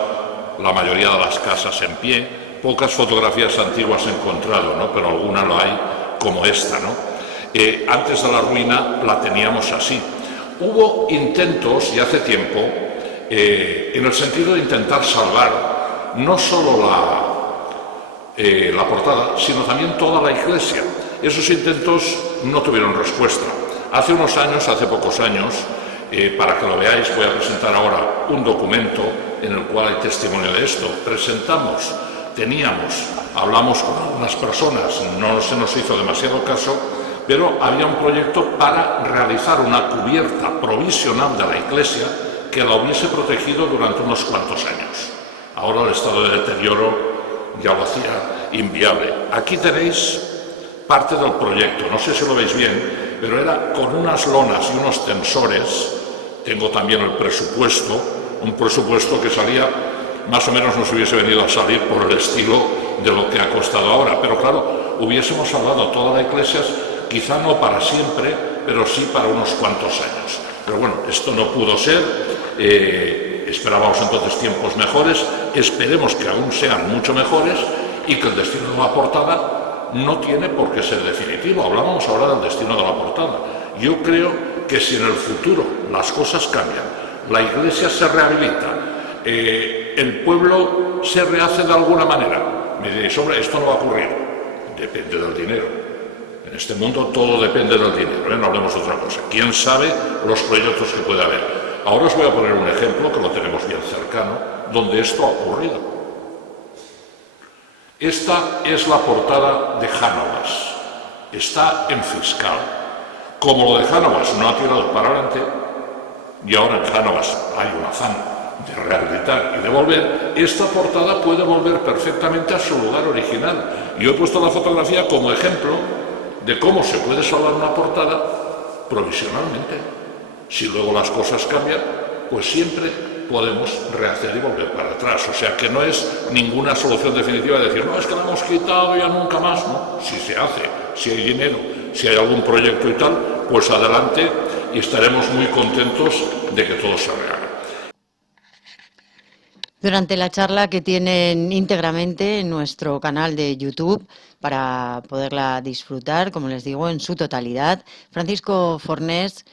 la mayoría de las casas en pie. Pocas fotografías antiguas he encontrado, ¿no? Pero alguna lo hay, como esta, ¿no? Antes de la ruina la teníamos así. Hubo intentos, y hace tiempo, en el sentido de intentar salvar no solo la portada, sino también toda la iglesia. Esos intentos no tuvieron respuesta. Hace unos años, hace pocos años, para que lo veáis, voy a presentar ahora un documento en el cual hay testimonio de esto. Hablamos con algunas personas, no se nos hizo demasiado caso, pero había un proyecto para realizar una cubierta provisional de la iglesia que la hubiese protegido durante unos cuantos años. Ahora el estado de deterioro ya lo hacía inviable. Aquí tenéis parte del proyecto, no sé si lo veis bien, pero era con unas lonas y unos tensores. Tengo también el presupuesto, un presupuesto que salía, más o menos nos hubiese venido a salir por el estilo de lo que ha costado ahora. Pero claro, hubiésemos salvado toda la iglesia, quizá no para siempre, pero sí para unos cuantos años. Pero bueno, esto no pudo ser. Esperábamos entonces tiempos mejores, esperemos que aún sean mucho mejores y que el destino de la portada no tiene por qué ser definitivo. Hablábamos ahora del destino de la portada. Yo creo que si en el futuro las cosas cambian, la iglesia se rehabilita, el pueblo se rehace de alguna manera, me diréis, hombre, esto no va a ocurrir. Depende del dinero. En este mundo todo depende del dinero, no hablemos de otra cosa. ¿Quién sabe los proyectos que puede haber? Ahora os voy a poner un ejemplo que lo tenemos bien cercano, donde esto ha ocurrido. Esta es la portada de Jánovas. Está en Fiscal. Como lo de Jánovas no ha tirado para adelante, y ahora en Jánovas hay un afán de rehabilitar y de volver, esta portada puede volver perfectamente a su lugar original. Yo he puesto la fotografía como ejemplo de cómo se puede salvar una portada provisionalmente. Si luego las cosas cambian, pues siempre podemos rehacer y volver para atrás. O sea que no es ninguna solución definitiva de decir, no, es que la hemos quitado ya nunca más. No, si se hace, si hay dinero, si hay algún proyecto y tal, pues adelante y estaremos muy contentos de que todo se rehaga. Durante la charla que tienen íntegramente en nuestro canal de YouTube para poderla disfrutar, como les digo, en su totalidad, Francisco Fornés,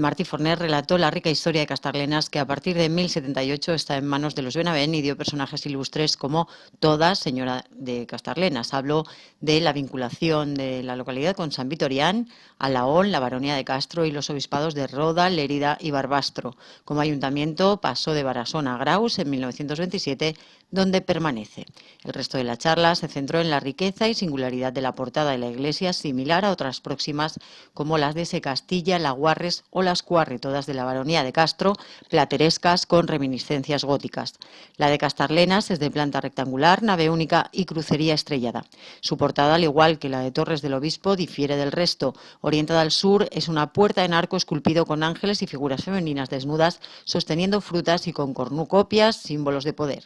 Martí Fornés relató la rica historia de Castarlenas que a partir de 1078 está en manos de los Benavent y dio personajes ilustres como toda señora de Castarlenas. Habló de la vinculación de la localidad con San Vitorián, Alahón, la baronía de Castro y los obispados de Roda, Lérida y Barbastro. Como ayuntamiento pasó de Barasón a Graus en 1927, donde permanece. El resto de la charla se centró en la riqueza y singularidad de la portada de la iglesia, similar a otras próximas como las de Secastilla, Laguarres o las cuarri, todas de la baronía de Castro, platerescas con reminiscencias góticas. La de Castarlenas es de planta rectangular, nave única y crucería estrellada. Su portada, al igual que la de Torres del Obispo, difiere del resto. Orientada al sur, es una puerta en arco esculpido con ángeles y figuras femeninas desnudas sosteniendo frutas y con cornucopias, símbolos de poder.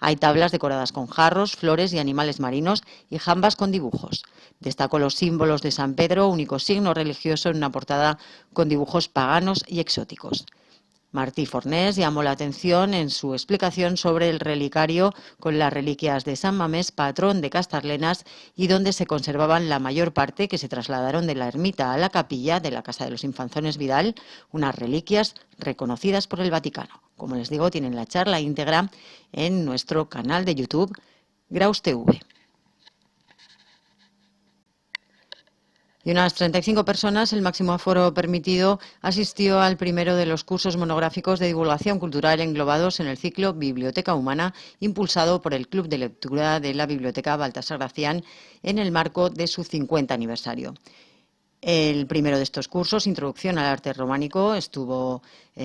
Hay tablas decoradas con jarros, flores y animales marinos y jambas con dibujos. Destacó los símbolos de San Pedro, único signo religioso en una portada con dibujos paganos y exóticos. Martí Fornés llamó la atención en su explicación sobre el relicario con las reliquias de San Mamés, patrón de Castarlenas, y donde se conservaban la mayor parte, que se trasladaron de la ermita a la capilla de la Casa de los Infanzones Vidal, unas reliquias reconocidas por el Vaticano. Como les digo, tienen la charla íntegra en nuestro canal de YouTube, Graus TV. Y unas 35 personas, el máximo aforo permitido, asistió al primero de los cursos monográficos de divulgación cultural englobados en el ciclo Biblioteca Humana, impulsado por el Club de Lectura de la Biblioteca Baltasar Gracián en el marco de su 50 aniversario. El primero de estos cursos, Introducción al Arte Románico, estuvo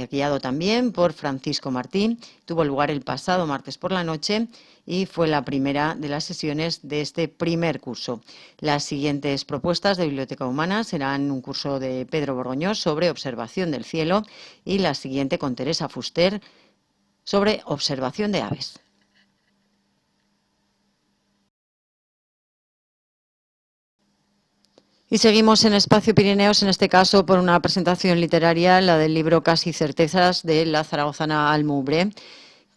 guiado también por Francisco Martí. Tuvo lugar el pasado martes por la noche y fue la primera de las sesiones de este primer curso. Las siguientes propuestas de Biblioteca Humana serán un curso de Pedro Borgoñós sobre observación del cielo y la siguiente con Teresa Fuster sobre observación de aves. Y seguimos en Espacio Pirineos, en este caso por una presentación literaria, la del libro Casi certezas de la zaragozana Almubre,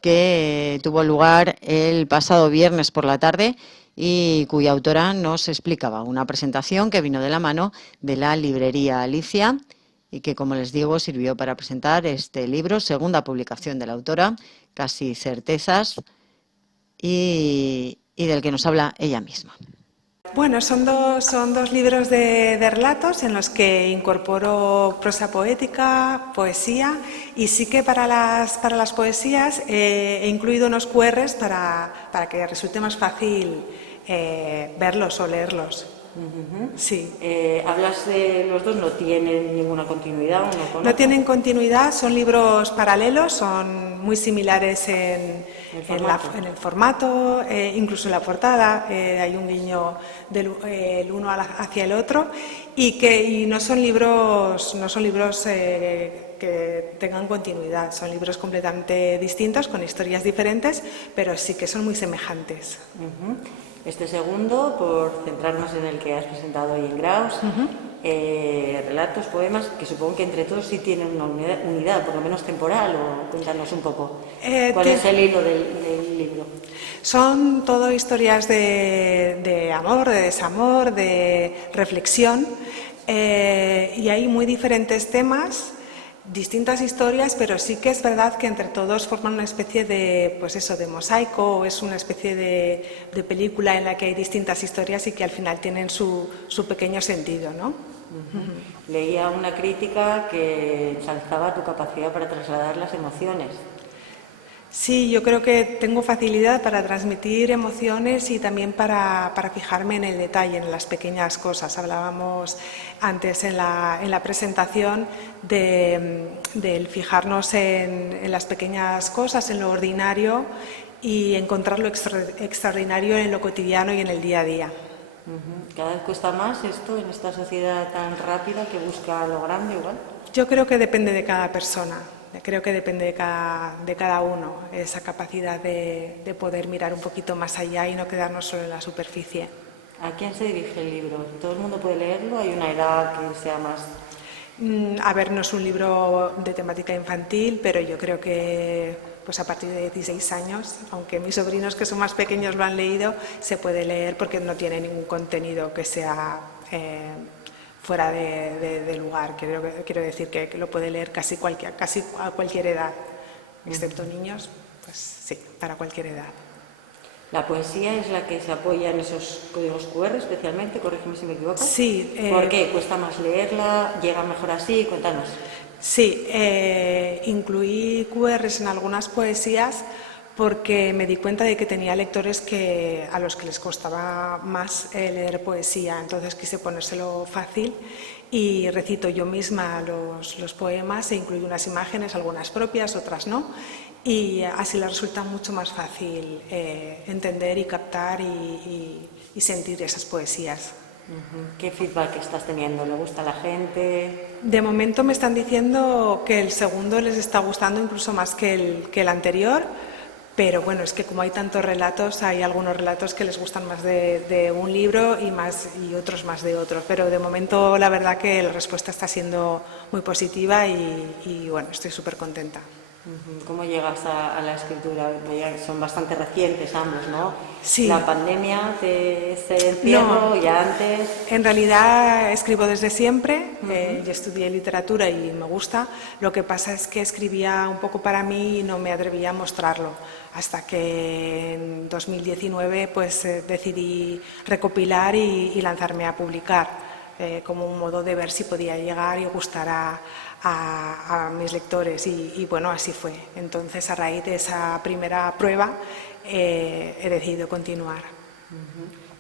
que tuvo lugar el pasado viernes por la tarde y cuya autora nos explicaba una presentación que vino de la mano de la librería Alicia y que, como les digo, sirvió para presentar este libro, segunda publicación de la autora, Casi certezas, y del que nos habla ella misma. Bueno, son dos libros de relatos en los que incorporo prosa poética, poesía, y sí que para las poesías he incluido unos QRs para que resulte más fácil verlos o leerlos. Sí. Hablas de los dos, ¿no tienen ninguna continuidad? No tienen continuidad, son libros paralelos, son muy similares en el formato, incluso en la portada, hay un guiño del uno hacia el otro y no son libros que tengan continuidad, son libros completamente distintos, con historias diferentes, pero sí que son muy semejantes. Este segundo, por centrarnos en el que has presentado hoy en Graus, relatos, poemas, que supongo que entre todos sí tienen una unidad, por lo menos temporal, o cuéntanos un poco. ¿Cuál es el hilo del libro? Son todo historias de amor, de desamor, de reflexión, y hay muy diferentes temas, distintas historias, pero sí que es verdad que entre todos forman una especie de, pues eso, de mosaico, o es una especie de película en la que hay distintas historias y que al final tienen su pequeño sentido, ¿no? Leía una crítica que ensalzaba tu capacidad para trasladar las emociones. Sí, yo creo que tengo facilidad para transmitir emociones y también para fijarme en el detalle, en las pequeñas cosas. Hablábamos antes en la presentación del fijarnos en las pequeñas cosas, en lo ordinario, y encontrar lo extraordinario en lo cotidiano y en el día a día. ¿Cada vez cuesta más esto en esta sociedad tan rápida que busca lo grande igual? Yo creo que depende de cada persona. Creo que depende de cada uno, esa capacidad de poder mirar un poquito más allá y no quedarnos solo en la superficie. ¿A quién se dirige el libro? ¿Todo el mundo puede leerlo? ¿Hay una edad que sea más...? A ver, no es un libro de temática infantil, pero yo creo que pues a partir de 16 años, aunque mis sobrinos que son más pequeños lo han leído, se puede leer porque no tiene ningún contenido que sea... fuera de lugar. Quiero decir que lo puede leer casi a cualquier edad, excepto niños, pues sí, para cualquier edad. ¿La poesía es la que se apoya en esos códigos QR especialmente? Corrígeme si me equivoco. Sí. ¿Por qué? ¿Cuesta más leerla? ¿Llega mejor así? Cuéntanos. Sí, incluí QRs en algunas poesías porque me di cuenta de que tenía lectores a los que les costaba más leer poesía, entonces quise ponérselo fácil y recito yo misma los poemas e incluyo unas imágenes, algunas propias, otras no, y así les resulta mucho más fácil entender y captar y sentir esas poesías. ¿Qué feedback estás teniendo? ¿Le gusta a la gente? De momento me están diciendo que el segundo les está gustando incluso más que el anterior, pero bueno, es que como hay tantos relatos, hay algunos relatos que les gustan más de un libro y otros más de otro, pero de momento la verdad que la respuesta está siendo muy positiva y bueno, estoy súper contenta. ¿Cómo llegas a la escritura? Son bastante recientes ambos, ¿no? Sí. ¿La pandemia te encierro ya antes? En realidad escribo desde siempre, yo estudié literatura y me gusta. Lo que pasa es que escribía un poco para mí y no me atrevía a mostrarlo, hasta que en 2019 pues decidí recopilar y lanzarme a publicar, como un modo de ver si podía llegar y gustar a mis lectores y bueno, así fue. Entonces, a raíz de esa primera prueba he decidido continuar.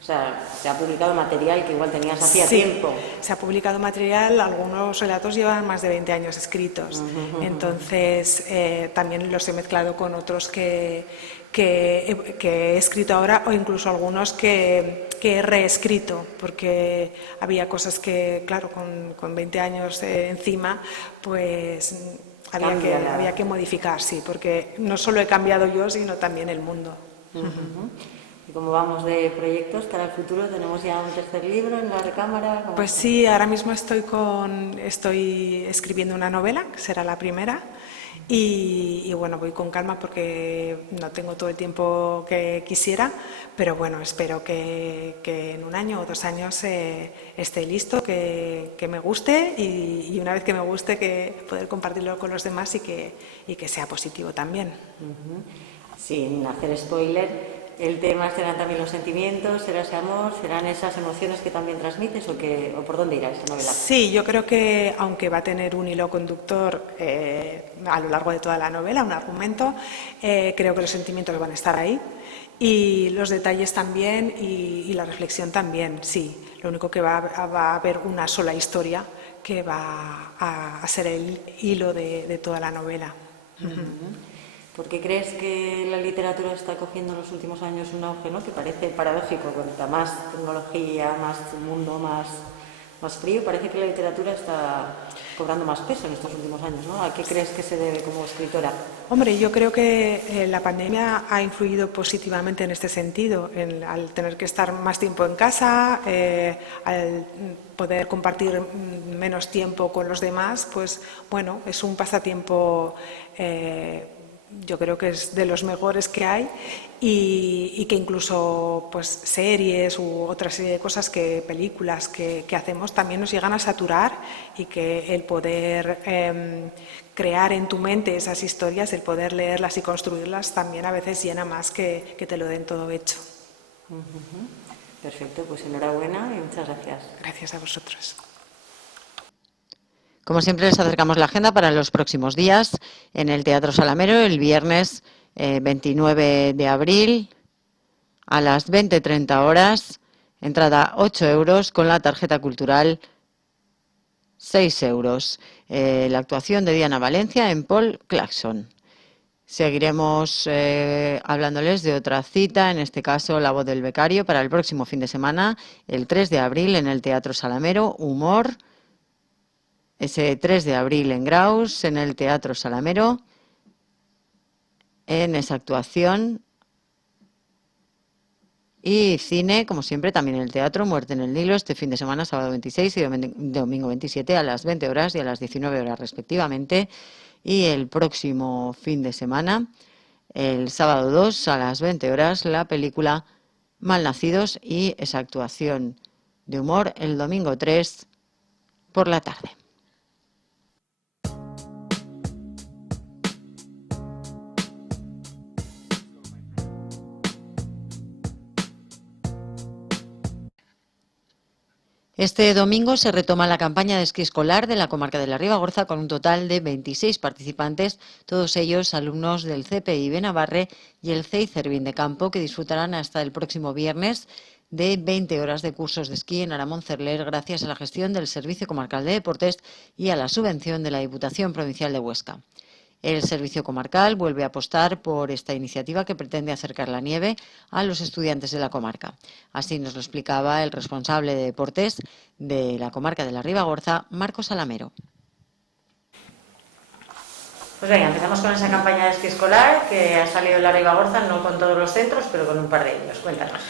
O sea, se ha publicado material que igual tenías hacía Sí, tiempo. se ha publicado material, algunos relatos llevan más de 20 años escritos, entonces también los he mezclado con otros que he escrito ahora o incluso algunos que he reescrito, porque había cosas que, claro, con 20 años encima, pues había que modificar, sí, porque no solo he cambiado yo, sino también el mundo. ¿Y cómo vamos de proyectos para el futuro? ¿Tenemos ya un tercer libro en la recámara? Pues sí, ahora mismo estoy escribiendo una novela, que será la primera, y bueno, voy con calma porque no tengo todo el tiempo que quisiera, pero bueno, espero que en 1 año o 2 años esté listo, que me guste y una vez que me guste, que poder compartirlo con los demás y que sea positivo también. Sin hacer spoiler, el tema serán también los sentimientos, será ese amor, serán esas emociones que también transmites o por dónde irá esa novela. Sí, yo creo que aunque va a tener un hilo conductor a lo largo de toda la novela, un argumento, creo que los sentimientos van a estar ahí y los detalles también y la reflexión también, sí. Lo único que va a haber una sola historia que va a ser el hilo de toda la novela. ¿Por qué crees que la literatura está cogiendo en los últimos años un auge, ¿no? Que parece paradójico, cuanta más tecnología, más mundo, más frío, parece que la literatura está cobrando más peso en estos últimos años, ¿no? ¿A qué crees que se debe como escritora? Hombre, yo creo que la pandemia ha influido positivamente en este sentido, al tener que estar más tiempo en casa, al poder compartir menos tiempo con los demás, pues bueno, es un pasatiempo yo creo que es de los mejores que hay y que incluso pues series u otra serie de cosas, películas que hacemos también nos llegan a saturar y que el poder crear en tu mente esas historias, el poder leerlas y construirlas también a veces llena más que te lo den todo hecho. Perfecto, pues enhorabuena y muchas gracias. Gracias a vosotros. Como siempre, les acercamos la agenda para los próximos días en el Teatro Salamero, el viernes 29 de abril a las 20:30 horas, entrada 8 euros, con la tarjeta cultural 6 euros. La actuación de Diana Valencia en Paul Claxon. Seguiremos hablándoles de otra cita, en este caso La voz del becario, para el próximo fin de semana, el 3 de abril en el Teatro Salamero, Humor. Ese 3 de abril en Graus, en el Teatro Salamero, en esa actuación. Y cine, como siempre, también en el Teatro Muerte en el Nilo, este fin de semana, sábado 26 y domingo 27, a las 20 horas y a las 19 horas respectivamente. Y el próximo fin de semana, el sábado 2, a las 20 horas, la película Malnacidos y esa actuación de humor el domingo 3 por la tarde. Este domingo se retoma la campaña de esquí escolar de la comarca de la Ribagorza con un total de 26 participantes, todos ellos alumnos del CPI Benabarre y el CEI Cervín de Campo, que disfrutarán hasta el próximo viernes de 20 horas de cursos de esquí en Aramón-Cerler gracias a la gestión del Servicio Comarcal de Deportes y a la subvención de la Diputación Provincial de Huesca. El Servicio Comarcal vuelve a apostar por esta iniciativa que pretende acercar la nieve a los estudiantes de la comarca. Así nos lo explicaba el responsable de deportes de la comarca de la Ribagorza, Marcos Alamero. Pues venga, empezamos con esa campaña de esquí escolar que ha salido en la Ribagorza, no con todos los centros, pero con un par de ellos. Cuéntanos.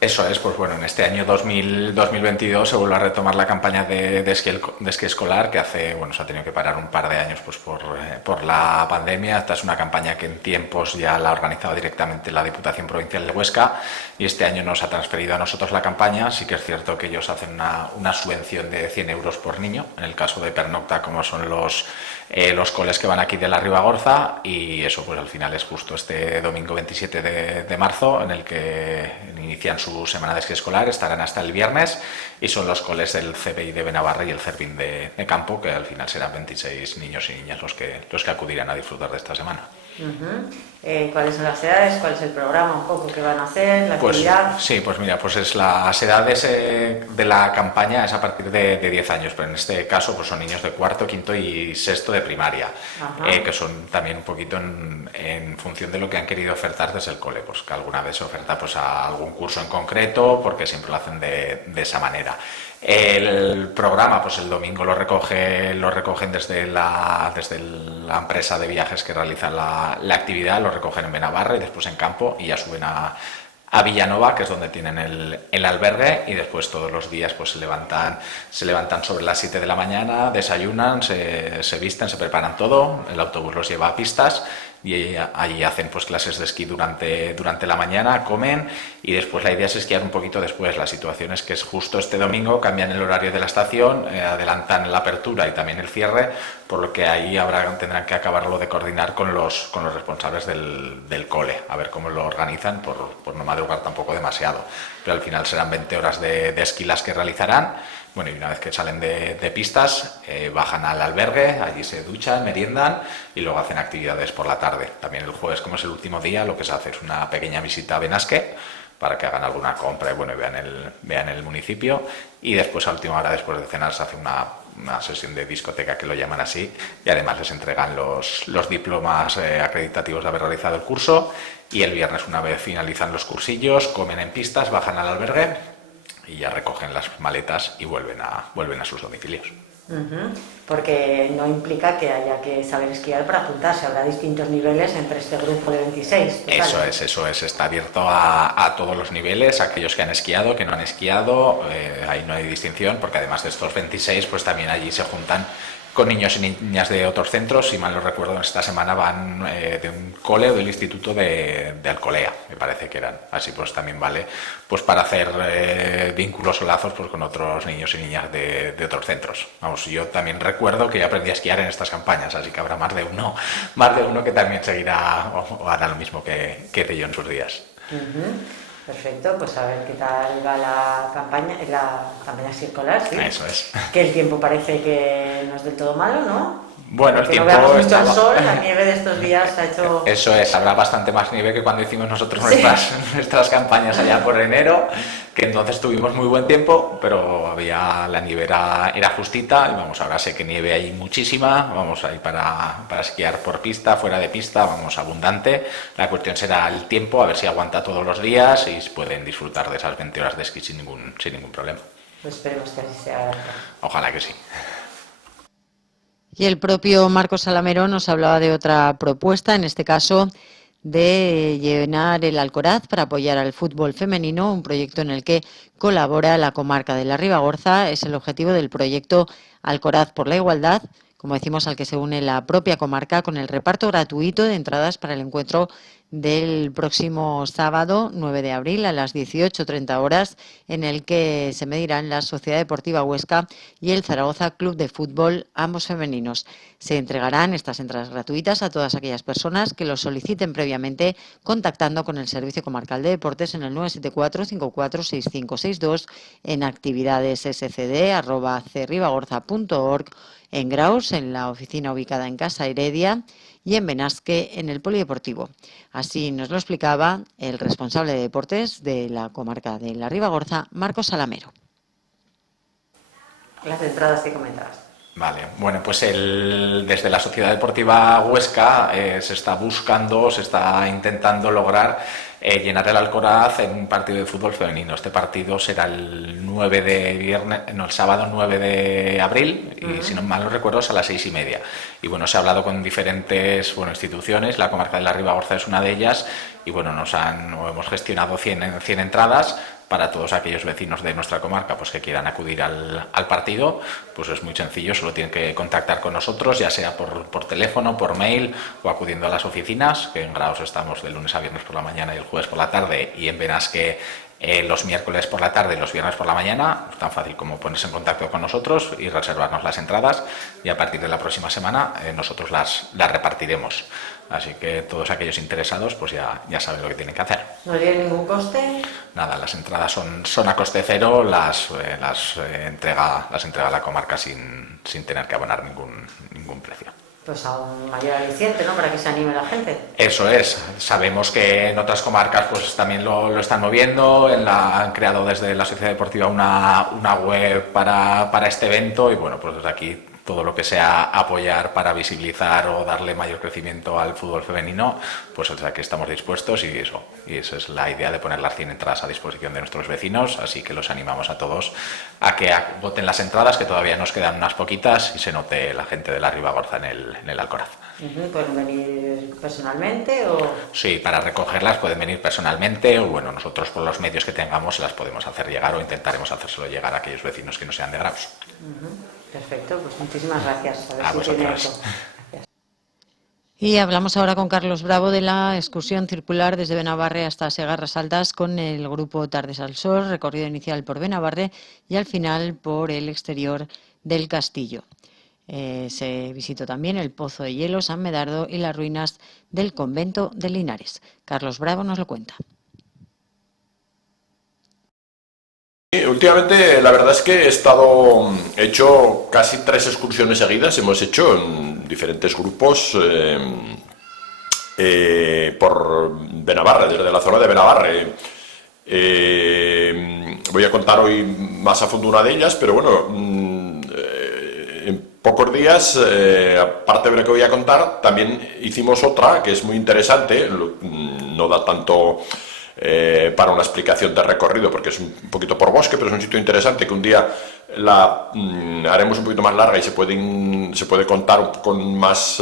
Eso es, pues bueno, en este año 2022 se vuelve a retomar la campaña de esquí escolar que se ha tenido que parar un par de años pues por la pandemia. Esta es una campaña que en tiempos ya la ha organizado directamente la Diputación Provincial de Huesca y este año nos ha transferido a nosotros la campaña. Sí que es cierto que ellos hacen una subvención de 100 euros por niño, en el caso de pernocta, como son los coles que van aquí de la Ribagorza, y eso pues al final es justo este domingo 27 de marzo en el que inician su semana de esquí escolar, estarán hasta el viernes y son los coles del CBI de Benavarra y el CERVIN de Campo, que al final serán 26 niños y niñas los que acudirán a disfrutar de esta semana. ¿Cuáles son las edades? ¿Cuál es el programa un poco que van a hacer? ¿La actividad? Sí, pues mira, pues es las edades de la campaña es a partir de 10 años, pero en este caso pues son niños de cuarto, quinto y sexto de primaria, que son también un poquito en función de lo que han querido ofertar desde el cole, pues que alguna vez se oferta pues a algún curso en concreto, porque siempre lo hacen de esa manera. El programa, pues el domingo lo recogen desde la empresa de viajes que realiza la actividad, lo recogen en Benavarra y después en Campo y ya suben a Villanova, que es donde tienen el albergue, y después todos los días pues se levantan sobre las 7 de la mañana, desayunan, se visten, se preparan todo, el autobús los lleva a pistas y allí hacen pues clases de esquí durante la mañana, comen y después la idea es esquiar un poquito después. La situación es que es justo este domingo, cambian el horario de la estación, adelantan la apertura y también el cierre, por lo que ahí tendrán que acabarlo de coordinar con los responsables del cole, a ver cómo lo organizan por no madrugar tampoco demasiado, pero al final serán 20 horas de esquí las que realizarán. Bueno, y una vez que salen de pistas, bajan al albergue, allí se duchan, meriendan y luego hacen actividades por la tarde. También el jueves, como es el último día, lo que se hace es una pequeña visita a Benasque para que hagan alguna compra y vean el municipio. Y después, a última hora, después de cenar, se hace una sesión de discoteca, que lo llaman así, y además les entregan los diplomas acreditativos de haber realizado el curso. Y el viernes, una vez finalizan los cursillos, comen en pistas, bajan al albergue y ya recogen las maletas y vuelven a sus domicilios. Porque no implica que haya que saber esquiar para apuntarse, habrá distintos niveles entre este grupo de 26. Eso es, está abierto a todos los niveles, aquellos que han esquiado, que no han esquiado, ahí no hay distinción, porque además de estos 26, pues también allí se juntan con niños y niñas de otros centros. Si mal no recuerdo, esta semana van de un cole o del instituto de Alcolea, me parece que eran. Así pues también vale pues para hacer vínculos o lazos pues con otros niños y niñas de otros centros. Vamos, yo también recuerdo que aprendí a esquiar en estas campañas, así que habrá más de uno que también seguirá o hará lo mismo que hice yo en sus días. Perfecto, pues a ver qué tal va la campaña escolar, ¿sí? Eso es. Que el tiempo parece que no es del todo malo, ¿no? Bueno, el tiempo no veamos mucho al sol, la nieve de estos días ha hecho... Eso es, habrá bastante más nieve que cuando hicimos nosotros nuestras campañas allá por enero, que entonces tuvimos muy buen tiempo, pero la nieve era justita, y vamos, ahora sé que nieve hay muchísima, vamos ahí para esquiar por pista, fuera de pista, vamos, abundante. La cuestión será el tiempo, a ver si aguanta todos los días y pueden disfrutar de esas 20 horas de esquí sin ningún problema. Pues esperemos que así sea. Ojalá que sí. Y el propio Marcos Salamero nos hablaba de otra propuesta, en este caso de llenar el Alcoraz para apoyar al fútbol femenino, un proyecto en el que colabora la comarca de la Ribagorza. Es el objetivo del proyecto Alcoraz por la Igualdad, como decimos, al que se une la propia comarca, con el reparto gratuito de entradas para el encuentro del próximo sábado 9 de abril a las 18:30 horas, en el que se medirán la Sociedad Deportiva Huesca y el Zaragoza Club de Fútbol, ambos femeninos. Se entregarán estas entradas gratuitas a todas aquellas personas que lo soliciten previamente contactando con el Servicio Comarcal de Deportes en el 974-546562, en actividades scd@cribagorza.org, en Graus, en la oficina ubicada en Casa Heredia, y en Benasque en el Polideportivo. Así nos lo explicaba el responsable de deportes de la comarca de la Ribagorza, Marcos Salamero. Las entradas que comentabas. Vale, bueno, pues desde la Sociedad Deportiva Huesca se está intentando lograr llenar el Alcoraz en un partido de fútbol femenino. Este partido será el sábado 9 de abril, y si no mal no recuerdo es a las 6:30. Y bueno, se ha hablado con diferentes instituciones, la comarca de la Ribagorza es una de ellas, y bueno, hemos gestionado 100 entradas para todos aquellos vecinos de nuestra comarca pues que quieran acudir al partido. Pues es muy sencillo, solo tienen que contactar con nosotros, ya sea por teléfono, por mail o acudiendo a las oficinas, que en Graus estamos de lunes a viernes por la mañana y el jueves por la tarde, y en Benasque los miércoles por la tarde y los viernes por la mañana. Es tan fácil como ponerse en contacto con nosotros y reservarnos las entradas, y a partir de la próxima semana nosotros las repartiremos. Así que todos aquellos interesados pues ya saben lo que tienen que hacer. ¿No tiene ningún coste? Nada, las entradas son a coste cero, las entrega la comarca sin tener que abonar ningún precio. Pues a un mayor aliciente, ¿no?, para que se anime la gente. Eso es. Sabemos que en otras comarcas pues también lo están moviendo. Han creado desde la Sociedad Deportiva una web para este evento, y bueno, pues desde aquí todo lo que sea apoyar para visibilizar o darle mayor crecimiento al fútbol femenino, pues desde aquí estamos dispuestos, y esa es la idea de poner las 100 entradas a disposición de nuestros vecinos. Así que los animamos a todos a que voten las entradas, que todavía nos quedan unas poquitas, y se note la gente de la Ribagorza en el Alcoraz. ¿Pueden venir personalmente o...? Sí, para recogerlas pueden venir personalmente, o bueno, nosotros por los medios que tengamos se las podemos hacer llegar, o intentaremos hacérselo llegar a aquellos vecinos que no sean de Graus. Perfecto, pues muchísimas gracias. A vosotros. Y hablamos ahora con Carlos Bravo de la excursión circular desde Benabarre hasta Segarras Altas con el grupo Tardes al Sol, recorrido inicial por Benabarre y al final por el exterior del castillo. Se visitó también el Pozo de Hielo, San Medardo y las ruinas del convento de Linares. Carlos Bravo nos lo cuenta. Últimamente la verdad es que he hecho casi 3 excursiones seguidas, hemos hecho en diferentes grupos por Benabarre, desde la zona de Benabarre. Voy a contar hoy más a fondo una de ellas, pero bueno, en pocos días, aparte de lo que voy a contar, también hicimos otra que es muy interesante, no da tanto para una explicación de recorrido porque es un poquito por bosque, pero es un sitio interesante que un día la haremos un poquito más larga y se puede contar con más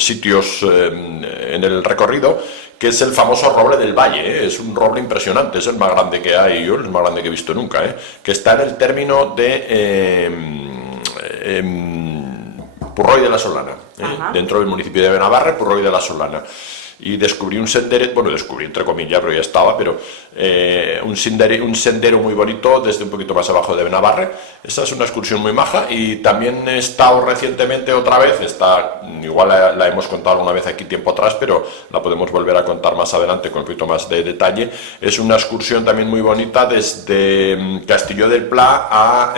sitios en el recorrido, que es el famoso roble del Valle. Es un roble impresionante, es el más grande que hay, el más grande que he visto nunca, que está en el término de Purroy de la Solana, dentro del municipio de Benabarre, Purroy de la Solana. Y descubrí un sendero, bueno, descubrí entre comillas, pero ya estaba, pero un sendero muy bonito desde un poquito más abajo de Benabarre. Esa es una excursión muy maja, y también he estado recientemente otra vez, igual la hemos contado alguna vez aquí tiempo atrás, pero la podemos volver a contar más adelante con un poquito más de detalle. Es una excursión también muy bonita desde Castillo del Pla a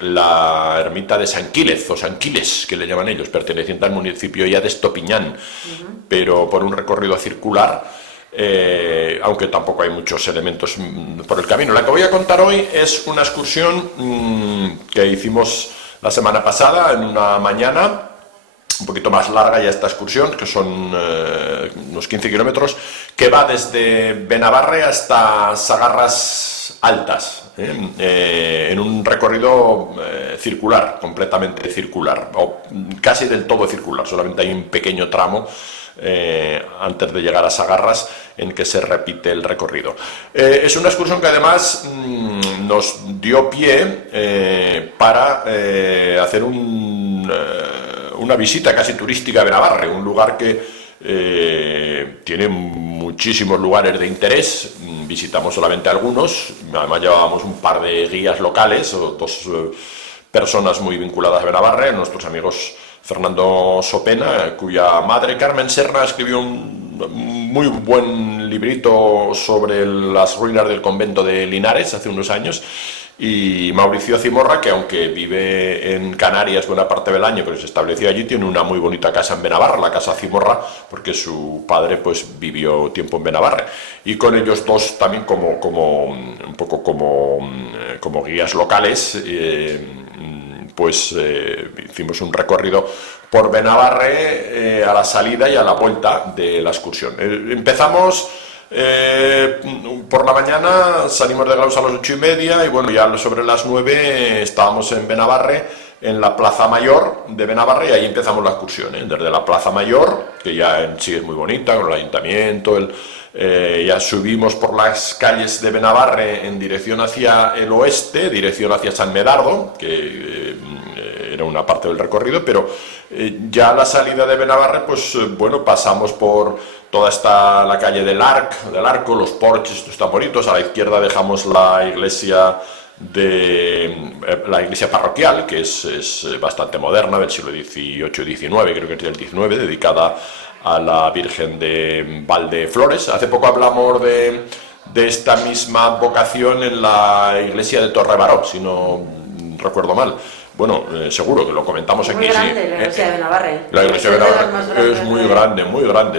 la ermita de San Quílez, o San Quiles, que le llaman ellos, perteneciente al municipio ya de Estopiñán, pero por un recorrido circular, aunque tampoco hay muchos elementos por el camino. La que voy a contar hoy es una excursión que hicimos la semana pasada, en una mañana, un poquito más larga ya esta excursión, que son unos 15 kilómetros, que va desde Benabarre hasta Segarras Altas, en un recorrido circular, completamente circular, o casi del todo circular. Solamente hay un pequeño tramo antes de llegar a Segarras en que se repite el recorrido. Es una excursión que además nos dio pie para hacer una visita casi turística a Benabarre, un lugar que tiene muchísimos lugares de interés. Visitamos solamente algunos, además llevábamos un par de guías locales, o 2 personas muy vinculadas a Benabarre, nuestros amigos Fernando Sopena, cuya madre Carmen Serna escribió un muy buen librito sobre las ruinas del convento de Linares hace unos años, y Mauricio Zimorra, que aunque vive en Canarias buena parte del año, pero se estableció allí, tiene una muy bonita casa en Benabarre, la casa Zimorra, porque su padre pues vivió tiempo en Benabarre. Y con ellos dos también un poco como guías locales, pues hicimos un recorrido por Benabarre a la salida y a la vuelta de la excursión. Empezamos por la mañana, salimos de Graus a las 8:30 y bueno, ya sobre las 9 estábamos en Benabarre, en la Plaza Mayor de Benabarre, y ahí empezamos la excursión, desde la Plaza Mayor, que ya en sí es muy bonita, con el ayuntamiento, ya subimos por las calles de Benabarre en dirección hacia el oeste, dirección hacia San Medardo, que era una parte del recorrido, pero ya a la salida de Benabarre, pues bueno, pasamos por toda la calle del Arco, los porches, estos tan bonitos. A la izquierda dejamos la iglesia parroquial, que es bastante moderna, del siglo XVIII-XIX, creo que es del XIX, dedicada a la Virgen de Valdeflores. Hace poco hablamos de esta misma vocación en la iglesia de Torrebaró, si no recuerdo mal. Bueno, seguro que lo comentamos aquí. Muy grande, sí. La iglesia de Benabarre. La iglesia de Benabarre es muy grande,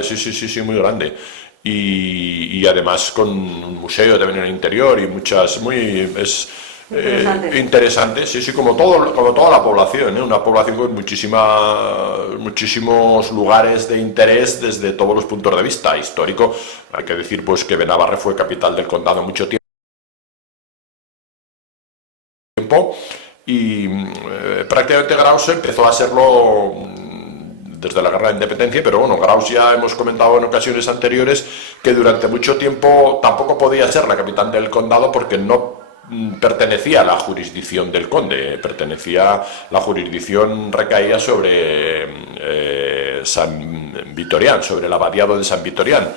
sí, muy grande. Y además con un museo también en el interior y interesante, sí, como toda la población, una población con muchísimos lugares de interés desde todos los puntos de vista. Histórico, hay que decir pues que Benabarre fue capital del condado mucho tiempo. Y prácticamente Graus empezó a serlo desde la Guerra de Independencia, pero bueno, Graus ya hemos comentado en ocasiones anteriores que durante mucho tiempo tampoco podía ser la capital del condado porque no pertenecía a la jurisdicción del conde, la jurisdicción recaía sobre San Vitorián, sobre el abadiado de San Vitorián.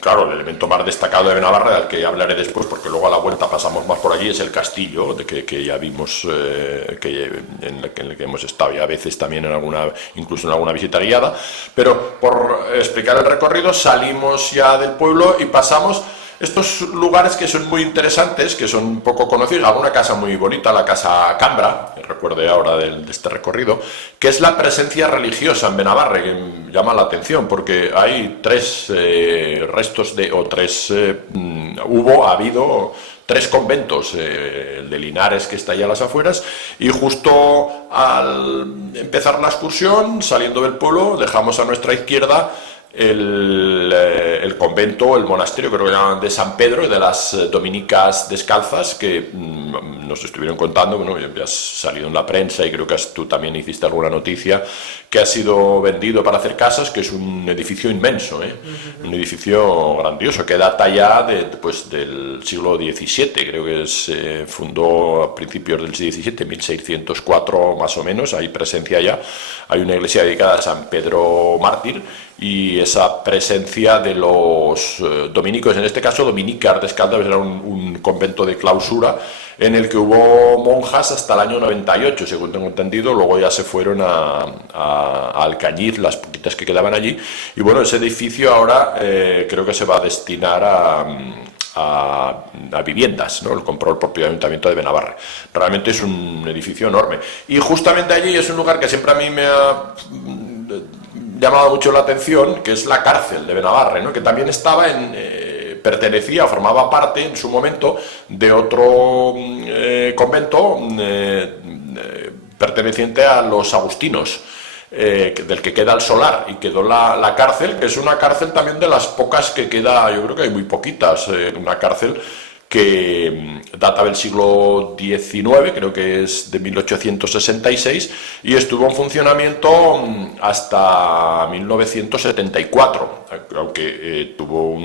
Claro, el elemento más destacado de Benabarre, al que hablaré después, porque luego a la vuelta pasamos más por allí, es el castillo, que ya vimos, en el que hemos estado ya a veces también incluso en alguna visita guiada. Pero por explicar el recorrido, salimos ya del pueblo y pasamos estos lugares que son muy interesantes, que son poco conocidos. Alguna casa muy bonita, la casa Cambra, que recuerde ahora de este recorrido, que es la presencia religiosa en Benabarre, que llama la atención, porque hay ha habido tres conventos, el de Linares, que está allá a las afueras, y justo al empezar la excursión, saliendo del pueblo, dejamos a nuestra izquierda el convento, el monasterio, creo que llaman de San Pedro, de las dominicas descalzas, que nos estuvieron contando, bueno, ya has salido en la prensa y creo que tú también hiciste alguna noticia, que ha sido vendido para hacer casas, que es un edificio inmenso, un edificio grandioso, que data ya del siglo XVII, creo que se fundó a principios del siglo XVII, 1604 más o menos, hay presencia ya, hay una iglesia dedicada a San Pedro Mártir, y esa presencia de los dominicos, en este caso dominicas descalzas, era un convento de clausura en el que hubo monjas hasta el año 98, según tengo entendido. Luego ya se fueron a Alcañiz, las poquitas que quedaban allí, y bueno, ese edificio ahora creo que se va a destinar a viviendas, ¿no? Lo compró el propio Ayuntamiento de Benabarre. Realmente es un edificio enorme, y justamente allí es un lugar que siempre a mí me ha llamado mucho la atención, que es la cárcel de Benabarre, ¿no? Que también formaba parte en su momento de otro convento perteneciente a los agustinos, del que queda el solar, y quedó la cárcel, que es una cárcel también de las pocas que queda, yo creo que hay muy poquitas, una cárcel que data del siglo XIX, creo que es de 1866, y estuvo en funcionamiento hasta 1974, aunque estuvo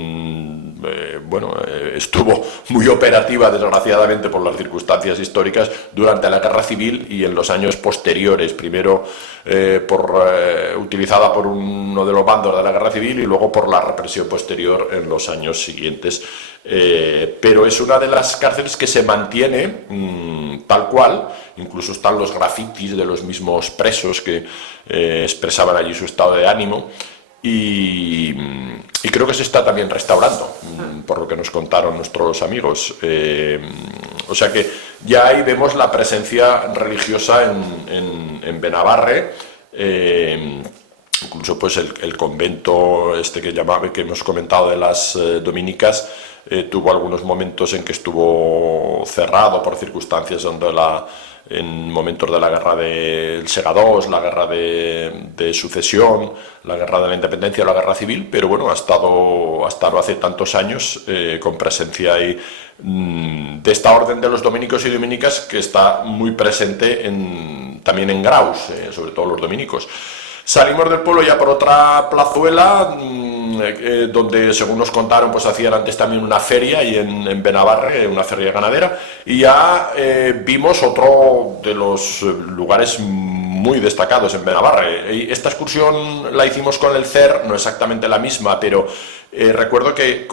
muy operativa, desgraciadamente, por las circunstancias históricas, durante la Guerra Civil y en los años posteriores, primero utilizada por uno de los bandos de la Guerra Civil y luego por la represión posterior en los años siguientes. Pero es una de las cárceles que se mantiene tal cual, incluso están los grafitis de los mismos presos que expresaban allí su estado de ánimo, y creo que se está también restaurando, por lo que nos contaron nuestros amigos. O sea que ya ahí vemos la presencia religiosa en Benabarre. Incluso pues el convento que hemos comentado de las dominicas tuvo algunos momentos en que estuvo cerrado por circunstancias en momentos de la guerra del Segadors, la guerra de sucesión, la guerra de la independencia, la guerra civil, pero bueno, ha estado hace tantos años con presencia ahí de esta orden de los dominicos y dominicas, que está muy presente también en Graus, sobre todo los dominicos. Salimos del pueblo ya por otra plazuela, donde según nos contaron pues hacían antes también una feria y en Benabarre, una feria ganadera, y ya vimos otro de los lugares muy destacados en Benabarre. Esta excursión la hicimos con el CER, no exactamente la misma, pero recuerdo que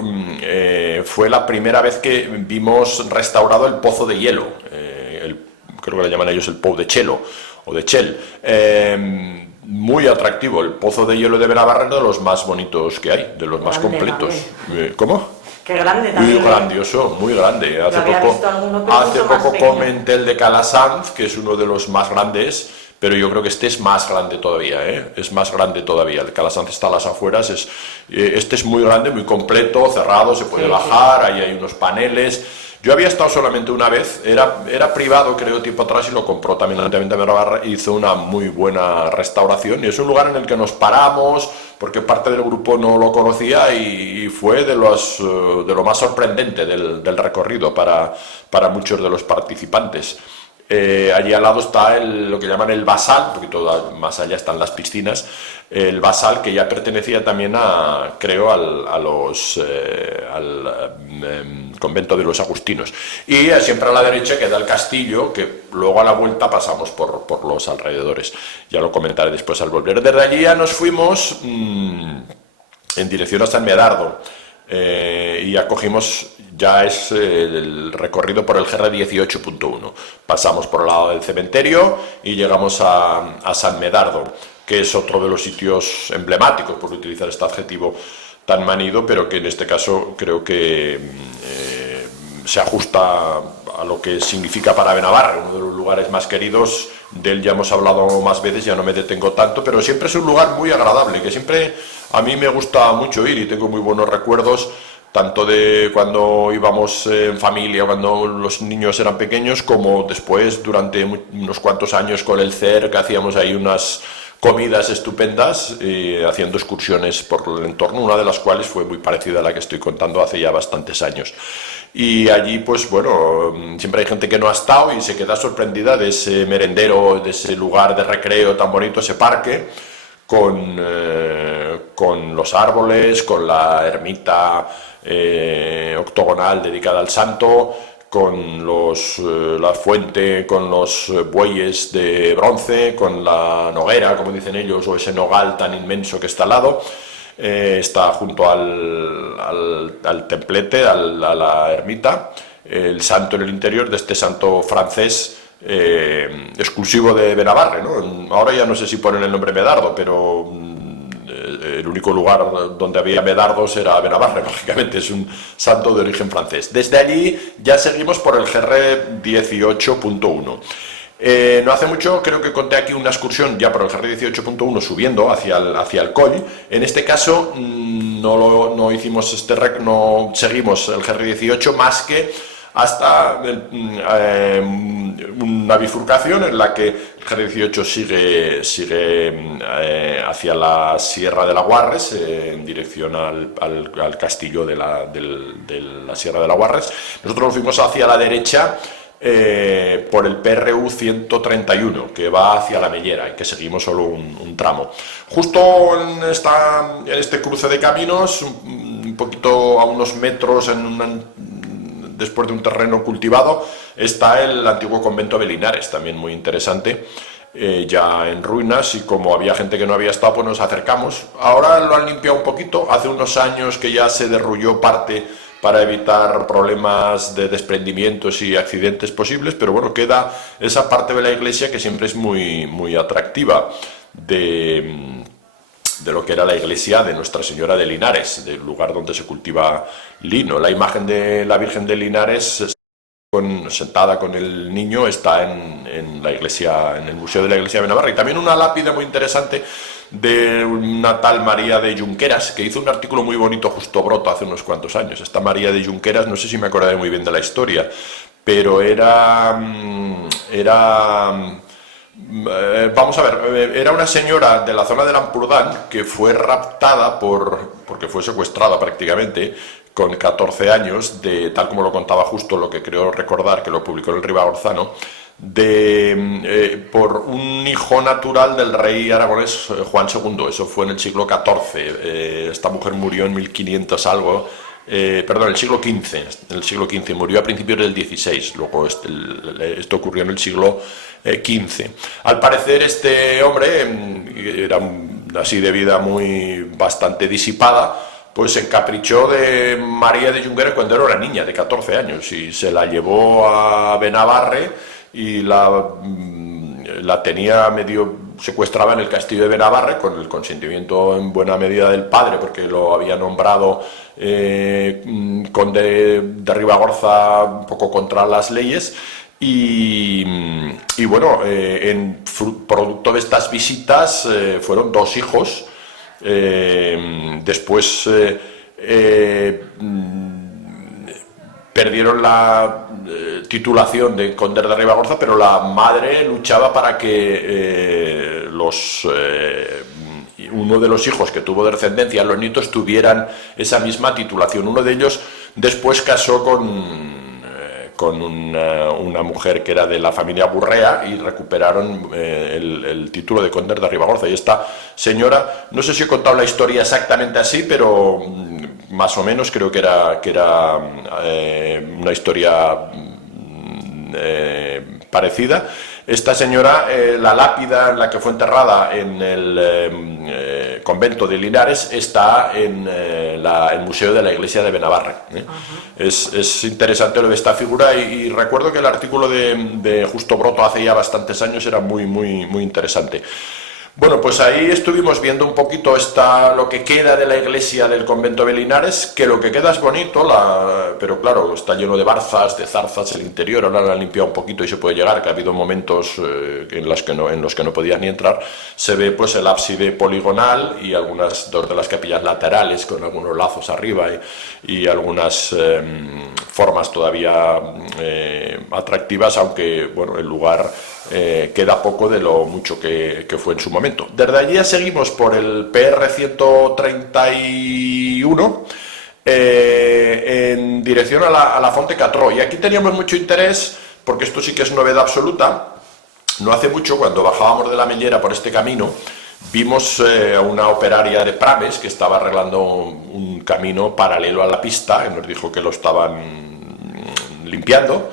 fue la primera vez que vimos restaurado el Pozo de Hielo, creo que le llaman ellos el Pou de Chelo o de Chel. Muy atractivo, el Pozo de Hielo de Benabarre, de los más bonitos que hay, de los más completos. ¿Cómo? Qué grande también. Muy grandioso, muy grande. Hace poco comenté el de Calasanz, que es uno de los más grandes, pero yo creo que este es más grande todavía, es más grande todavía. El Calasanz está a las afueras, este es muy grande, muy completo, cerrado, se puede bajar, ahí hay unos paneles. Yo había estado solamente una vez, era privado creo tiempo atrás, y lo compró también el Ayuntamiento de Benabarre, hizo una muy buena restauración, y es un lugar en el que nos paramos porque parte del grupo no lo conocía, y fue de lo más sorprendente del recorrido para muchos de los participantes. Allí al lado está lo que llaman el Basal, un poquito más allá están las piscinas, el Basal, que ya pertenecía también al convento de los agustinos. Y siempre a la derecha queda el castillo, que luego a la vuelta pasamos por los alrededores. Ya lo comentaré después al volver. Desde allí ya nos fuimos en dirección a San Medardo. Y ya cogimos, ya es el recorrido por el GR 18.1. Pasamos por el lado del cementerio y llegamos a San Medardo, que es otro de los sitios emblemáticos, por utilizar este adjetivo tan manido, pero que en este caso creo que se ajusta a lo que significa para Benabarre, uno de los lugares más queridos. De él ya hemos hablado más veces, ya no me detengo tanto, pero siempre es un lugar muy agradable, que siempre a mí me gusta mucho ir, y tengo muy buenos recuerdos, tanto de cuando íbamos en familia, cuando los niños eran pequeños, como después, durante unos cuantos años con el CER, que hacíamos ahí unas comidas estupendas, haciendo excursiones por el entorno, una de las cuales fue muy parecida a la que estoy contando hace ya bastantes años. Y allí, pues bueno, siempre hay gente que no ha estado y se queda sorprendida de ese merendero, de ese lugar de recreo tan bonito, ese parque, con los árboles, con la ermita octogonal dedicada al santo, con la fuente, con los bueyes de bronce, con la noguera, como dicen ellos, o ese nogal tan inmenso que está al lado. Está junto al templete, a la ermita, el santo en el interior de este santo francés exclusivo de Benabarre, ¿no? Ahora ya no sé si ponen el nombre Medardo, pero el único lugar donde había medardos era Benabarre, lógicamente, es un santo de origen francés. Desde allí ya seguimos por el GR 18.1. No hace mucho creo que conté aquí una excursión ya por el GR 18.1 subiendo hacia el Coll. En este caso no hicimos no seguimos el GR 18 más que hasta una bifurcación en la que el GR 18 sigue hacia la Sierra de la Guarres, en dirección al castillo de la Sierra de la Guarres. Nosotros nos fuimos hacia la derecha por el PRU 131, que va hacia la Mellera, y que seguimos solo un tramo. Justo en este cruce de caminos, un poquito a unos metros, después de un terreno cultivado, está el antiguo convento de Linares, también muy interesante, ya en ruinas, y como había gente que no había estado, pues nos acercamos. Ahora lo han limpiado un poquito, hace unos años que ya se derrulló parte para evitar problemas de desprendimientos y accidentes posibles, pero bueno, queda esa parte de la iglesia que siempre es muy, muy atractiva de lo que era la iglesia de Nuestra Señora de Linares, del lugar donde se cultiva lino. La imagen de la Virgen de Linares, sentada con el niño, está en la iglesia, en el Museo de la Iglesia de Benabarre. Y también una lápida muy interesante de una tal María de Junqueras, que hizo un artículo muy bonito Justo Broto hace unos cuantos años. Esta María de Junqueras, no sé si me acordaré muy bien de la historia, pero vamos a ver, era una señora de la zona del Ampurdán que fue raptada porque fue secuestrada prácticamente con 14 años, tal como lo contaba Justo, lo que creo recordar, que lo publicó en el Ribagorzano, por un hijo natural del rey aragonés Juan II. Eso fue en el siglo XIV. Esta mujer murió en 1500 algo. Perdón, el siglo XV, murió a principios del XVI, luego esto ocurrió en el siglo XV. Al parecer este hombre era así de vida bastante disipada, pues se encaprichó de María de Junqueras cuando era una niña de 14 años y se la llevó a Benabarre y la tenía medio secuestrada en el castillo de Benabarre con el consentimiento en buena medida del padre, porque lo había nombrado conde de Ribagorza un poco contra las leyes. Y bueno, producto de estas visitas fueron 2 hijos. Después perdieron la titulación de conde de Ribagorza, pero la madre luchaba para que uno de los hijos que tuvo descendencia, los nietos, tuvieran esa misma titulación. Uno de ellos después casó con una mujer que era de la familia Gurrea y recuperaron el título de conde de Ribagorza. Y esta señora, no sé si he contado la historia exactamente así, pero más o menos creo que era una historia parecida. Esta señora, la lápida en la que fue enterrada en el convento de Linares está en el Museo de la Iglesia de Benabarre. Es interesante lo de esta figura y recuerdo que el artículo de Justo Broto hace ya bastantes años era muy interesante. Bueno, pues ahí estuvimos viendo un poquito lo que queda de la iglesia del convento de Linares, que lo que queda es bonito, pero claro, está lleno de barzas, de zarzas el interior. Ahora lo han limpiado un poquito y se puede llegar, que ha habido momentos en los que no podías ni entrar. Se ve pues el ábside poligonal y dos de las capillas laterales con algunos lazos arriba y algunas formas todavía atractivas, aunque bueno, el lugar queda poco de lo mucho que fue en su momento. Desde allí seguimos por el PR 131 en dirección a la Fonte Catró, y aquí teníamos mucho interés porque esto sí que es novedad absoluta. No hace mucho, cuando bajábamos de la Mellera por este camino, vimos a una operaria de Prames que estaba arreglando un camino paralelo a la pista, y nos dijo que lo estaban limpiando.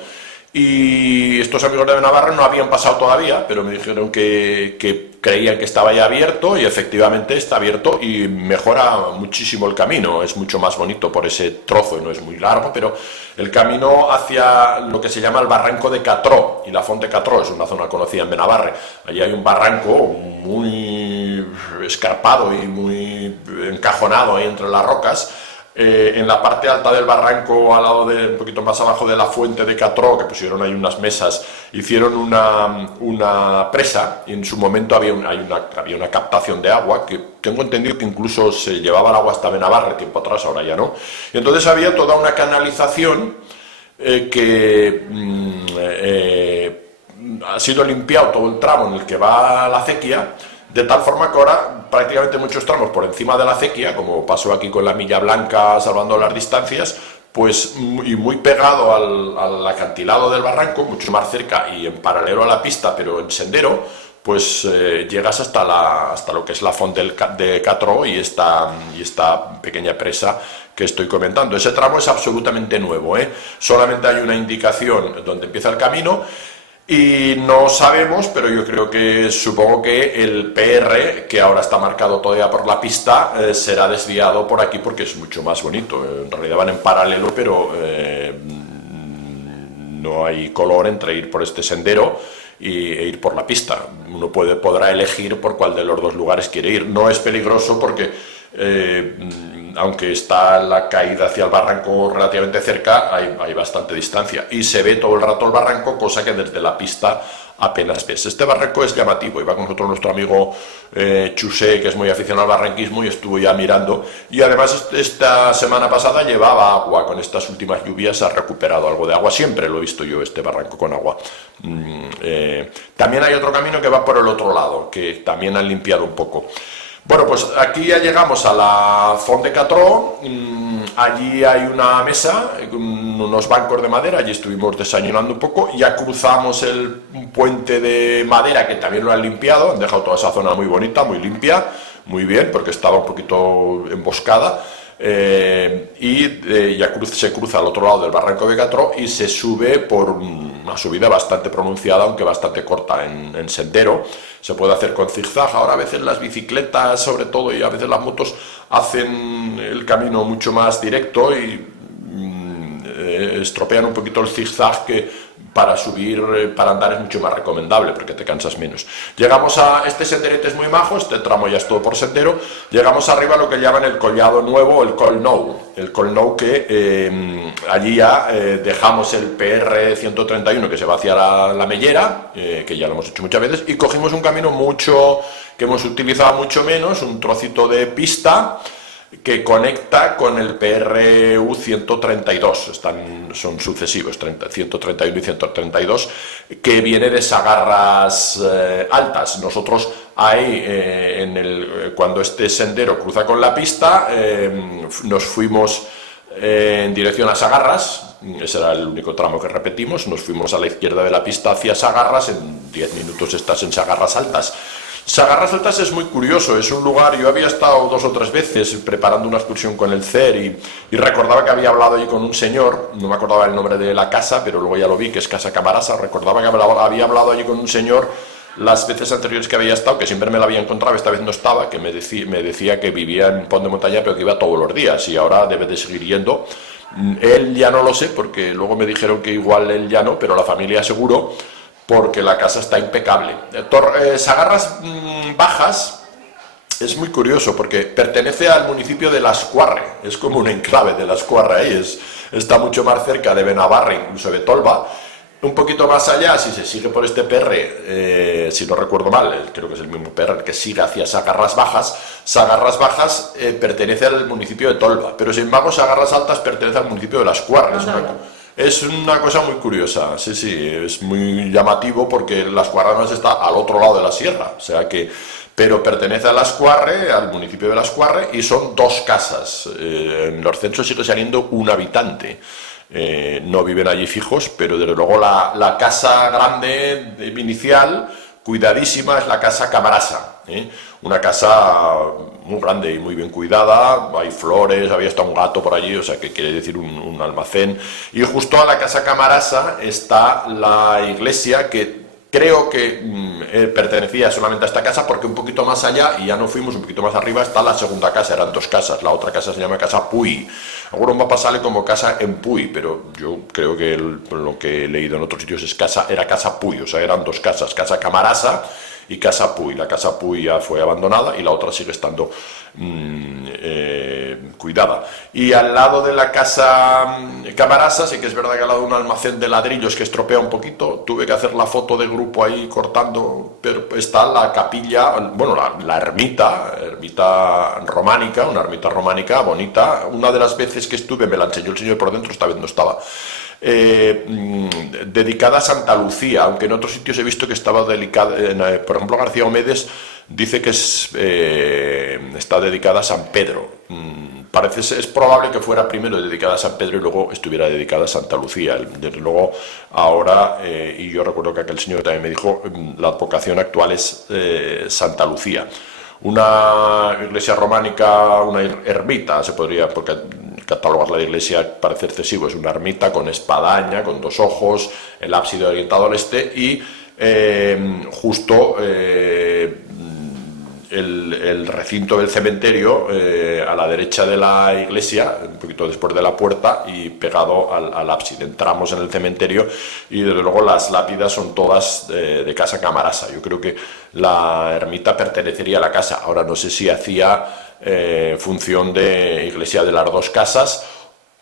Y estos amigos de Benabarre no habían pasado todavía, pero me dijeron que creían que estaba ya abierto, y efectivamente está abierto y mejora muchísimo el camino. Es mucho más bonito por ese trozo y no es muy largo, pero el camino hacia lo que se llama el barranco de Catró, y la Fonte Catró es una zona conocida en Benabarre. Allí hay un barranco muy escarpado y muy encajonado ahí entre las rocas. En la parte alta del barranco, al lado un poquito más abajo de la fuente de Catró, que pusieron ahí unas mesas, hicieron una presa, y en su momento había una captación de agua, que tengo entendido que incluso se llevaba el agua hasta Benabarre tiempo atrás, ahora ya no. Y entonces había toda una canalización que ha sido limpiado todo el tramo en el que va la acequia, de tal forma que ahora prácticamente muchos tramos por encima de la acequia, como pasó aquí con la Milla Blanca, salvando las distancias, pues y muy pegado al acantilado del barranco, mucho más cerca y en paralelo a la pista, pero en sendero, pues llegas hasta lo que es la Fonte de Catró y esta pequeña presa que estoy comentando. Ese tramo es absolutamente nuevo, solamente hay una indicación donde empieza el camino. Y no sabemos, pero yo supongo que el PR, que ahora está marcado todavía por la pista, será desviado por aquí porque es mucho más bonito. En realidad van en paralelo, pero no hay color entre ir por este sendero e ir por la pista. Uno podrá elegir por cuál de los dos lugares quiere ir. No es peligroso porque aunque está la caída hacia el barranco relativamente cerca, hay bastante distancia y se ve todo el rato el barranco, cosa que desde la pista apenas ves. Este barranco es llamativo, iba con nosotros nuestro amigo Chusé, que es muy aficionado al barranquismo, y estuvo ya mirando, y además esta semana pasada llevaba agua. Con estas últimas lluvias ha recuperado algo de agua, siempre lo he visto yo, este barranco con agua. También hay otro camino que va por el otro lado, que también han limpiado un poco. Bueno, pues aquí ya llegamos a la Font de Catró. Allí hay una mesa, unos bancos de madera, allí estuvimos desayunando un poco, ya cruzamos un puente de madera que también lo han limpiado, han dejado toda esa zona muy bonita, muy limpia, muy bien, porque estaba un poquito emboscada. Ya se cruza al otro lado del barranco de Catró y se sube por una subida bastante pronunciada, aunque bastante corta en sendero. Se puede hacer con zigzag. Ahora a veces las bicicletas, sobre todo, y a veces las motos hacen el camino mucho más directo y estropean un poquito el zigzag, que para subir, para andar es mucho más recomendable porque te cansas menos. Llegamos a este senderete, es muy majo, este tramo ya es todo por sendero. Llegamos arriba a lo que llaman el collado nuevo, el Col Nou. El Col Nou, que allí ya dejamos el PR 131 que se va hacia la Mellera, que ya lo hemos hecho muchas veces, y cogimos un camino que hemos utilizado mucho menos, un trocito de pista que conecta con el PRU 132, son sucesivos, 131 y 132, que viene de Sagarras Altas. Nosotros ahí, cuando este sendero cruza con la pista, nos fuimos en dirección a Sagarras. Ese era el único tramo que repetimos. Nos fuimos a la izquierda de la pista hacia Sagarras, en 10 minutos estás en Sagarras Altas. Sagarras Altas es muy curioso, es un lugar, yo había estado 2 o 3 veces preparando una excursión con el CER y recordaba que había hablado allí con un señor, no me acordaba el nombre de la casa, pero luego ya lo vi, que es Casa Camarasa. Recordaba que había hablado allí con un señor las veces anteriores que había estado, que siempre me la había encontrado, esta vez no estaba, que me decía que vivía en Pont de Montaña, pero que iba todos los días, y ahora debe de seguir yendo. Él ya no lo sé, porque luego me dijeron que igual él ya no, pero la familia seguro, porque la casa está impecable. Sagarras Bajas es muy curioso porque pertenece al municipio de Lascuarre, es como un enclave de Lascuarre ahí, está mucho más cerca de Benabarre, incluso de Tolba. Un poquito más allá, si se sigue por este PR, si no recuerdo mal, creo que es el mismo PR que sigue hacia Sagarras Bajas pertenece al municipio de Tolba, pero sin embargo Sagarras Altas pertenece al municipio de Lascuarre. Es una cosa muy curiosa, sí, es muy llamativo porque Lascuarre no está al otro lado de la sierra, pero pertenece a Lascuarre, al municipio de Lascuarre, y son 2 casas. En los censos sigue saliendo un habitante. No viven allí fijos, pero desde luego la casa grande inicial, cuidadísima, es la casa Camarasa, una casa muy grande y muy bien cuidada, hay flores, había hasta un gato por allí, o sea que quiere decir un almacén, y justo a la casa Camarasa está la iglesia, que creo que pertenecía solamente a esta casa, porque un poquito más allá, y ya no fuimos, un poquito más arriba, está la segunda casa, eran 2 casas, la otra casa se llama Casa Puy. Algunos mapas sale como Casa en Puy, pero yo creo que lo que he leído en otros sitios era Casa Puy, o sea, eran 2 casas, Casa Camarasa y Casa Puy. La Casa Puy ya fue abandonada y la otra sigue estando cuidada. Y al lado de la Casa Camarasa, sí que es verdad que al lado de un almacén de ladrillos que estropea un poquito, tuve que hacer la foto de grupo ahí cortando, pero está la capilla, bueno, la ermita románica, una ermita románica bonita. Una de las veces que estuve me la enseñó el señor por dentro, esta vez no estaba. Dedicada a Santa Lucía, aunque en otros sitios he visto que estaba dedicada, por ejemplo García Omedes dice que está dedicada a San Pedro. Es probable que fuera primero dedicada a San Pedro y luego estuviera dedicada a Santa Lucía. Desde luego ahora, y yo recuerdo que aquel señor también me dijo, la advocación actual es Santa Lucía. Una iglesia románica, una ermita, se podría, porque catalogar la iglesia parece excesivo, es una ermita con espadaña, con 2 ojos, el ábside orientado al este y justo el recinto del cementerio a la derecha de la iglesia, un poquito después de la puerta y pegado al ábside. Entramos en el cementerio y desde luego las lápidas son todas de Casa Camarasa. Yo creo que la ermita pertenecería a la casa. Ahora no sé si hacía función de iglesia de las dos casas,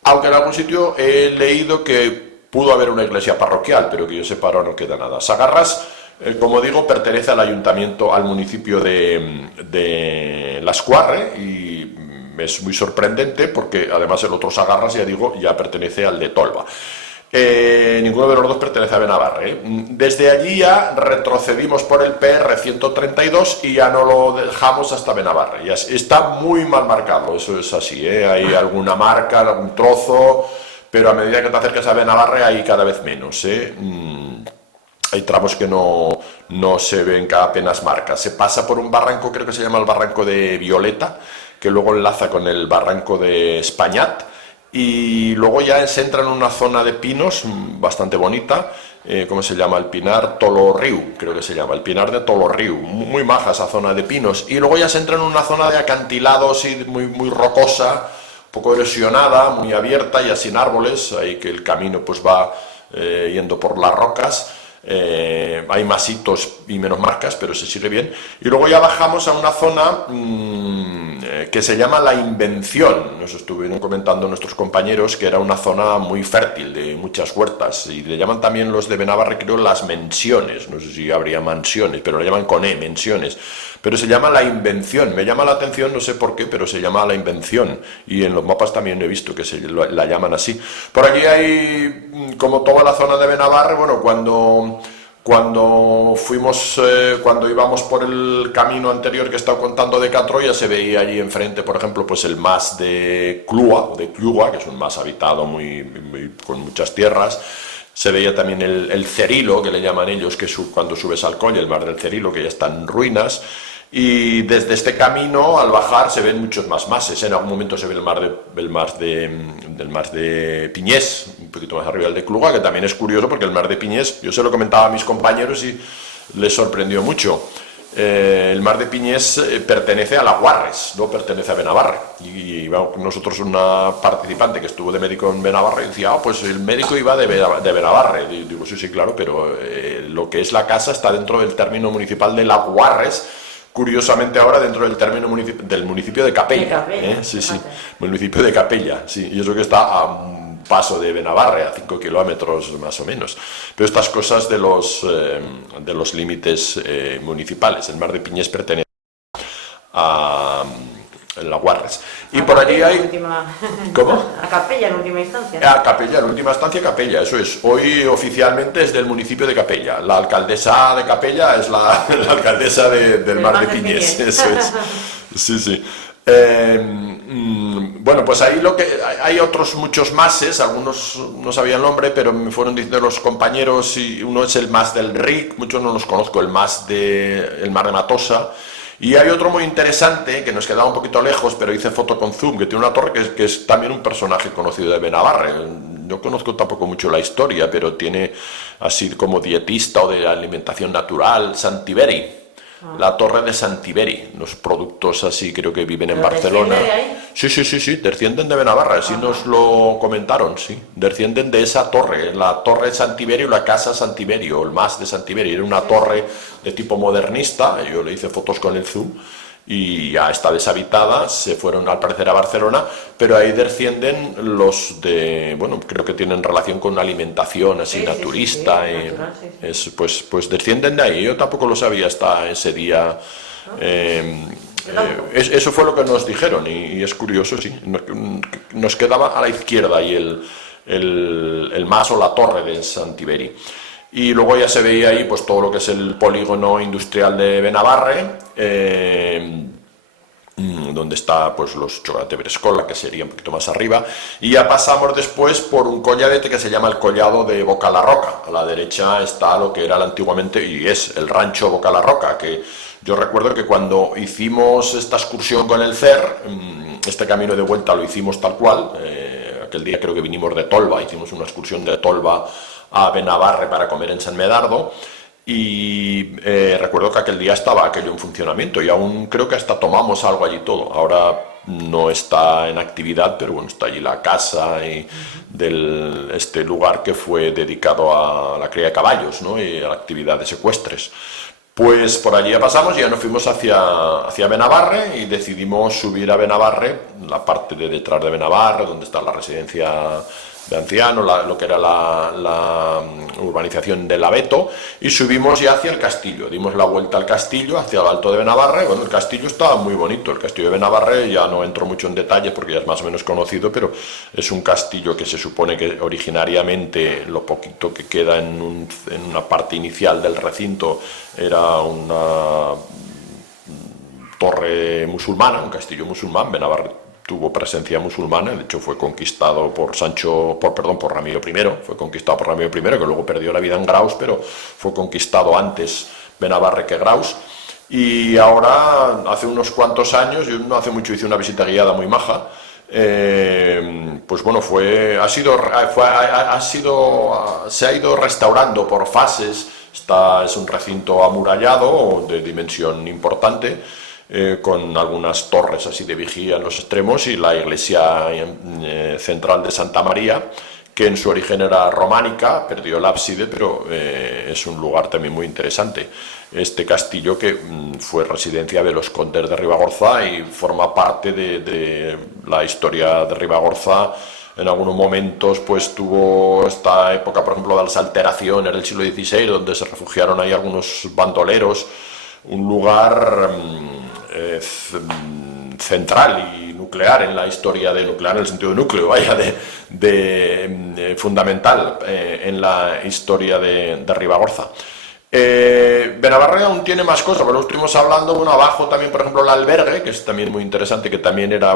aunque en algún sitio he leído que pudo haber una iglesia parroquial, pero que yo sepa ahora no queda nada. Sagarras, como digo, pertenece al ayuntamiento, al municipio de Lascuarre, y es muy sorprendente porque además el otro Sagarras, ya digo, ya pertenece al de Tolba. Ninguno de los dos pertenece a Benabarre. Desde allí ya retrocedimos por el PR 132 y ya no lo dejamos hasta Benabarre. Ya está muy mal marcado, eso es así, hay alguna marca, algún trozo, pero a medida que te acercas a Benabarre hay cada vez menos. Hay tramos que no se ven apenas marcas. Se pasa por un barranco, creo que se llama el barranco de Violeta, que luego enlaza con el barranco de Españat, y luego ya se entra en una zona de pinos bastante bonita. ¿Cómo se llama? El Pinar Tolorriu, creo que se llama, el Pinar de Tolorriu, muy maja esa zona de pinos, y luego ya se entra en una zona de acantilados y muy rocosa, un poco erosionada, muy abierta, ya sin árboles, ahí que el camino pues va yendo por las rocas. Hay más hitos y menos marcas, pero se sigue bien. Y luego ya bajamos a una zona que se llama La Invención. Nos estuvieron comentando nuestros compañeros que era una zona muy fértil, de muchas huertas, y le llaman también los de Benabarre, creo, las mensiones. No sé si habría mansiones, pero le llaman con mensiones. Pero se llama La Invención. Me llama la atención, no sé por qué, pero se llama La Invención, y en los mapas también he visto que la llaman así. Por aquí hay, como toda la zona de Benabarre, bueno, cuando íbamos por el camino anterior que he estado contando de Catroya, se veía allí enfrente, por ejemplo, pues el mas de Clua, que es un mas habitado con muchas tierras. Se veía también el Cerilo, que le llaman ellos, que cuando subes al colle, el mar del Cerilo, que ya está en ruinas. Y desde este camino, al bajar, se ven muchos más mases. En algún momento se ve el mar de Piñés, un poquito más arriba del de Cluga, que también es curioso porque el mar de Piñés, yo se lo comentaba a mis compañeros y les sorprendió mucho. El mar de Piñés pertenece a Laguarres, no pertenece a Benabarre. Y nosotros, una participante que estuvo de médico en Benabarre, decía, pues el médico iba de Benabarre. Y digo, sí, claro, pero lo que es la casa está dentro del término municipal de Laguarres, curiosamente ahora dentro del término del municipio de Capella. Sí, municipio de Capella, sí, y eso que está a un paso de Benabarre, a 5 kilómetros más o menos. Pero estas cosas de los límites municipales. El mar de Piñés pertenece a Laguarres. Y por allí hay... ¿Cómo? A Capella en última instancia. A Capella, en última instancia Capella, eso es. Hoy oficialmente es del municipio de Capella. La alcaldesa de Capella es la alcaldesa del mar de Piñés. Eso es. Sí. Bueno, pues ahí hay otros muchos mases, algunos no sabía el nombre, pero me fueron diciendo los compañeros, y uno es el mas del Ric, muchos no los conozco, el mar de Matosa. Y hay otro muy interesante, que nos quedaba un poquito lejos, pero hice foto con zoom, que tiene una torre que es también un personaje conocido de Benabarre. No conozco tampoco mucho la historia, pero tiene así como dietista o de alimentación natural, Santiberi. La torre de Santiberi, los productos así creo que viven en Barcelona. ¿Desciende de ahí? Sí, descienden de Benabarre, así nos lo comentaron, sí. Descienden de esa torre, la torre de Santiberi o la casa Santiberi o el mas de Santiberi. Era una torre de tipo modernista, yo le hice fotos con el zoom y ya está deshabitada, se fueron al parecer a Barcelona, pero ahí descienden los de, bueno, creo que tienen relación con una alimentación así naturista, natural, pues descienden de ahí. Yo tampoco lo sabía hasta ese día. Eso fue lo que nos dijeron y es curioso, sí. Nos quedaba a la izquierda ahí el mas o la torre de Santiberi. Y luego ya se veía ahí pues todo lo que es el polígono industrial de Benabarre, donde está pues los Chocolate Brescola, que sería un poquito más arriba, y ya pasamos después por un colladete que se llama el Collado de Boca la Roca. A la derecha está lo que era antiguamente y es el rancho Boca la Roca, que yo recuerdo que cuando hicimos esta excursión con el CER, este camino de vuelta lo hicimos tal cual. Aquel día creo que vinimos de Tolba, hicimos una excursión de Tolba a Benabarre para comer en San Medardo, y recuerdo que aquel día estaba aquello en funcionamiento y aún creo que hasta tomamos algo allí todo. Ahora no está en actividad, pero bueno, está allí la casa y este lugar que fue dedicado a la cría de caballos, ¿no? Y a la actividad de secuestres. Pues por allí ya pasamos y ya nos fuimos hacia Benabarre y decidimos subir a Benabarre, la parte de detrás de Benabarre, donde está la residencia de ancianos, lo que era la urbanización del Abeto, y subimos ya hacia el castillo, dimos la vuelta al castillo, hacia el Alto de Benabarre. Bueno, el castillo estaba muy bonito, el castillo de Benabarre, ya no entro mucho en detalle porque ya es más o menos conocido, pero es un castillo que se supone que originariamente, lo poquito que queda en una parte inicial del recinto, era una torre musulmana, un castillo musulmán. Benabarre tuvo presencia musulmana, de hecho fue conquistado por Ramiro I, fue conquistado por Ramiro I, que luego perdió la vida en Graus, pero fue conquistado antes Benabarre que Graus. Y ahora, hace unos cuantos años, yo no hace mucho hice una visita guiada muy maja, pues bueno, se ha ido restaurando por fases. Es un recinto amurallado de dimensión importante, con algunas torres así de vigía en los extremos, y la iglesia central de Santa María, que en su origen era románica, perdió el ábside, pero es un lugar también muy interesante. Este castillo que fue residencia de los condes de Ribagorza y forma parte de la historia de Ribagorza. En algunos momentos pues tuvo esta época, por ejemplo, de las alteraciones del siglo XVI, donde se refugiaron ahí algunos bandoleros, un lugar central y nuclear en la historia de nuclear, en el sentido de núcleo, vaya, fundamental en la historia de Ribagorza. Benabarre aún tiene más cosas, pero estuvimos hablando, bueno, abajo también, por ejemplo, el albergue, que es también muy interesante, que también era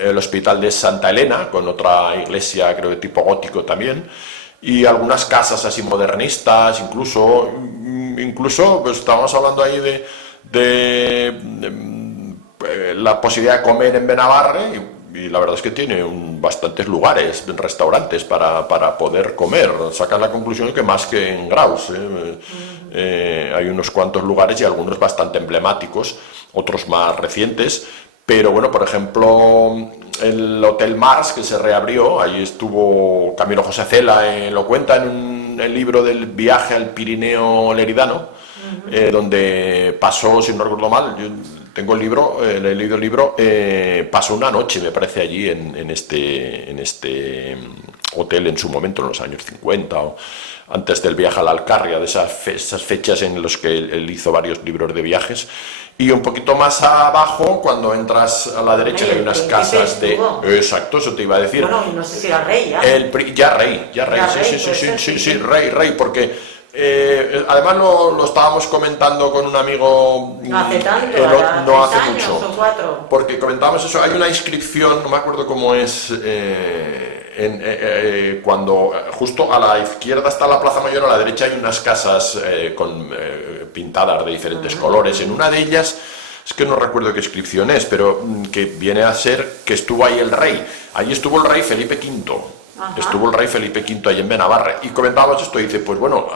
el hospital de Santa Elena, con otra iglesia, creo de tipo gótico también, y algunas casas así modernistas, incluso pues estábamos hablando ahí de la posibilidad de comer en Benabarre, y la verdad es que tiene bastantes lugares, restaurantes para poder comer. Sacan la conclusión de que más que en Graus, hay unos cuantos lugares y algunos bastante emblemáticos, otros más recientes. Pero bueno, por ejemplo, el Hotel Mars, que se reabrió, ahí estuvo Camilo José Cela, lo cuenta en el libro del viaje al Pirineo Leridano, donde pasó, si no recuerdo mal, yo tengo el libro, he leído el libro, pasó una noche, me parece, allí en este hotel en su momento, en los años 50, o antes del viaje a la Alcarria, de esas fechas en las que él hizo varios libros de viajes. Y un poquito más abajo, cuando entras a la derecha, hay unas casas de... Exacto, eso te iba a decir. Bueno, no sé si era rey, ¿ya? Ya rey, sí, rey, porque además lo estábamos comentando con un amigo... No hace tanto, no hace años mucho. O 4. Porque comentábamos eso, hay una inscripción, no me acuerdo cómo es... cuando justo a la izquierda está la Plaza Mayor, a la derecha hay unas casas pintadas de diferentes colores. En una de ellas, es que no recuerdo qué inscripción es, pero que viene a ser que estuvo ahí el rey. Allí estuvo el rey Felipe V. Estuvo el rey Felipe V ahí en Benabarre. Y comentábamos esto y dice, pues bueno,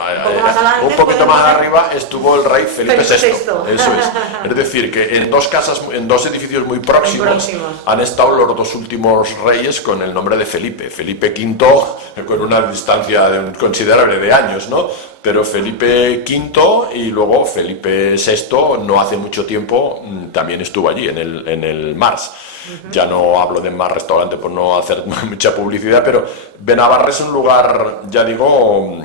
un poquito más arriba estuvo el rey Felipe VI. Eso es. Es decir, que en dos edificios muy próximos han estado los dos últimos reyes con el nombre de Felipe. Felipe V con una distancia considerable de años, ¿no? Pero Felipe V y luego Felipe VI, no hace mucho tiempo, también estuvo allí, en el Mars. Ya no hablo de Mars Restaurante por no hacer mucha publicidad, pero Benabarre es un lugar, ya digo,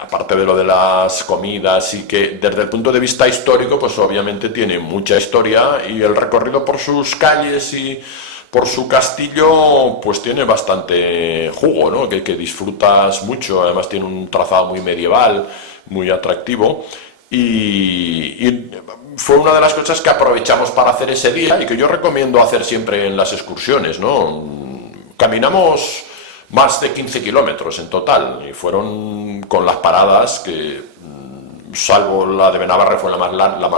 aparte de lo de las comidas, y que desde el punto de vista histórico, pues obviamente tiene mucha historia, y el recorrido por sus calles y por su castillo, pues tiene bastante jugo, ¿no? Que disfrutas mucho. Además tiene un trazado muy medieval, muy atractivo, y fue una de las cosas que aprovechamos para hacer ese día y que yo recomiendo hacer siempre en las excursiones, ¿no? Caminamos más de 15 kilómetros en total, y fueron con las paradas que, salvo la de Benabarre, fue la más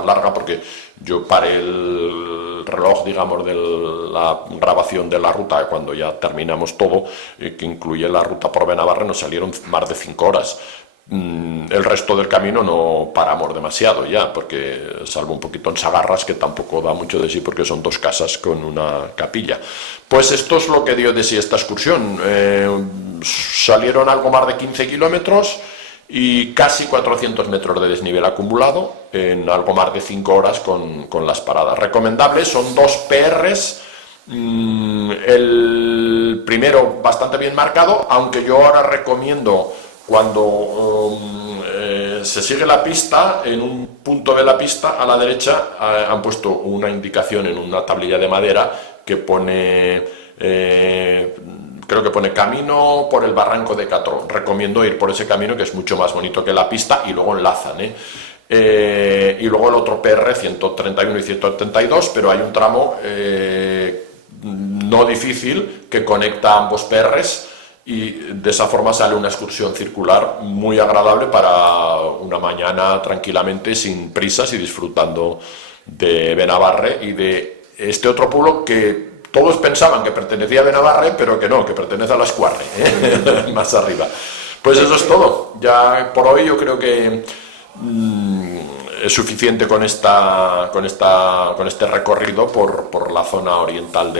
larga, porque yo paré el reloj, digamos, de la grabación de la ruta cuando ya terminamos todo, que incluye la ruta por Benabarre, nos salieron más de 5 horas. El resto del camino no paramos demasiado ya, porque salvo un poquito en Sagarras, que tampoco da mucho de sí porque son 2 casas con una capilla. Pues esto es lo que dio de sí esta excursión. Salieron algo más de 15 kilómetros y casi 400 metros de desnivel acumulado en algo más de 5 horas con las paradas. Recomendables, son 2 PRs. El primero bastante bien marcado, aunque yo ahora recomiendo, cuando se sigue la pista, en un punto de la pista a la derecha han puesto una indicación en una tablilla de madera que pone, creo que pone camino por el barranco de Catrón. Recomiendo ir por ese camino, que es mucho más bonito que la pista, y luego enlazan, y luego el otro PR 131 y 132, pero hay un tramo no difícil que conecta ambos PRs, y de esa forma sale una excursión circular muy agradable para una mañana tranquilamente, sin prisas y disfrutando de Benabarre y de este otro pueblo que todos pensaban que pertenecía a Benabarre, pero que no, que pertenece a Lascuarre, más arriba. Pues eso es todo. Ya por hoy yo creo que es suficiente con este recorrido por la zona oriental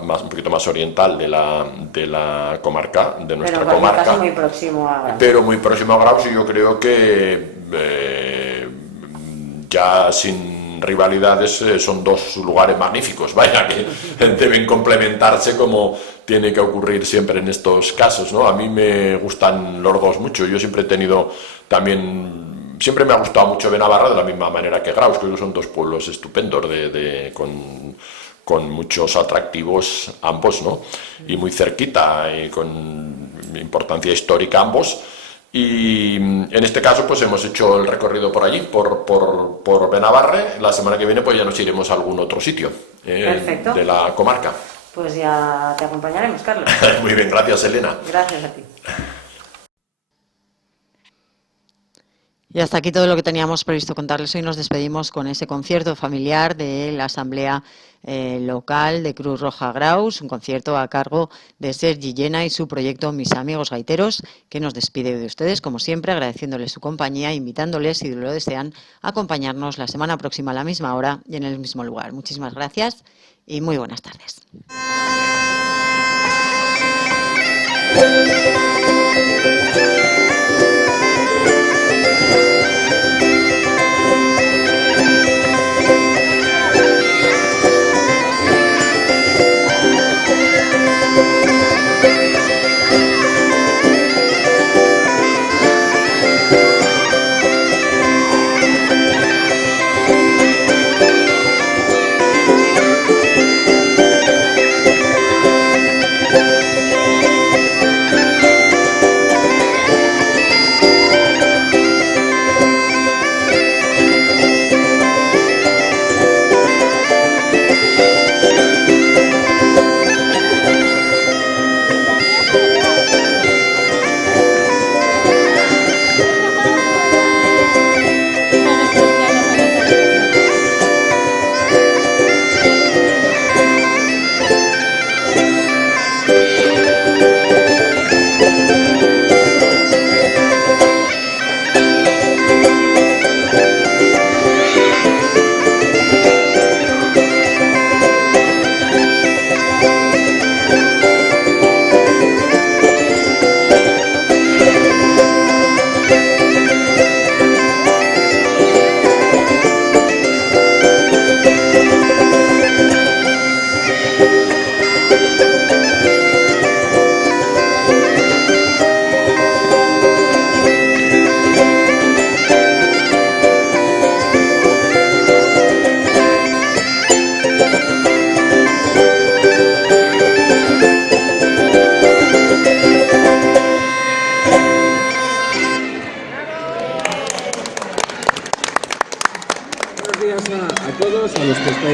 un poquito más oriental de la comarca, de nuestra comarca. Pero muy próximo a Graus. Pero muy próximo a Graus, y yo creo que ya sin rivalidades son 2 lugares magníficos, vaya, que deben complementarse como tiene que ocurrir siempre en estos casos, ¿no? A mí me gustan los 2 mucho. Yo siempre he tenido también... Siempre me ha gustado mucho Benabarre, de la misma manera que Graus. Creo que son 2 pueblos estupendos, con muchos atractivos ambos, ¿no? Y muy cerquita, y con importancia histórica ambos. Y en este caso pues hemos hecho el recorrido por allí, por Benabarre. La semana que viene pues ya nos iremos a algún otro sitio de la comarca. Pues ya te acompañaremos, Carlos. Muy bien, gracias, Elena. Gracias a ti. Y hasta aquí todo lo que teníamos previsto contarles. Hoy nos despedimos con ese concierto familiar de la Asamblea Local de Cruz Roja Graus, un concierto a cargo de Sergi Llena y su proyecto Mis Amigos Gaiteros, que nos despide de ustedes, como siempre, agradeciéndoles su compañía, invitándoles, si lo desean, a acompañarnos la semana próxima a la misma hora y en el mismo lugar. Muchísimas gracias y muy buenas tardes.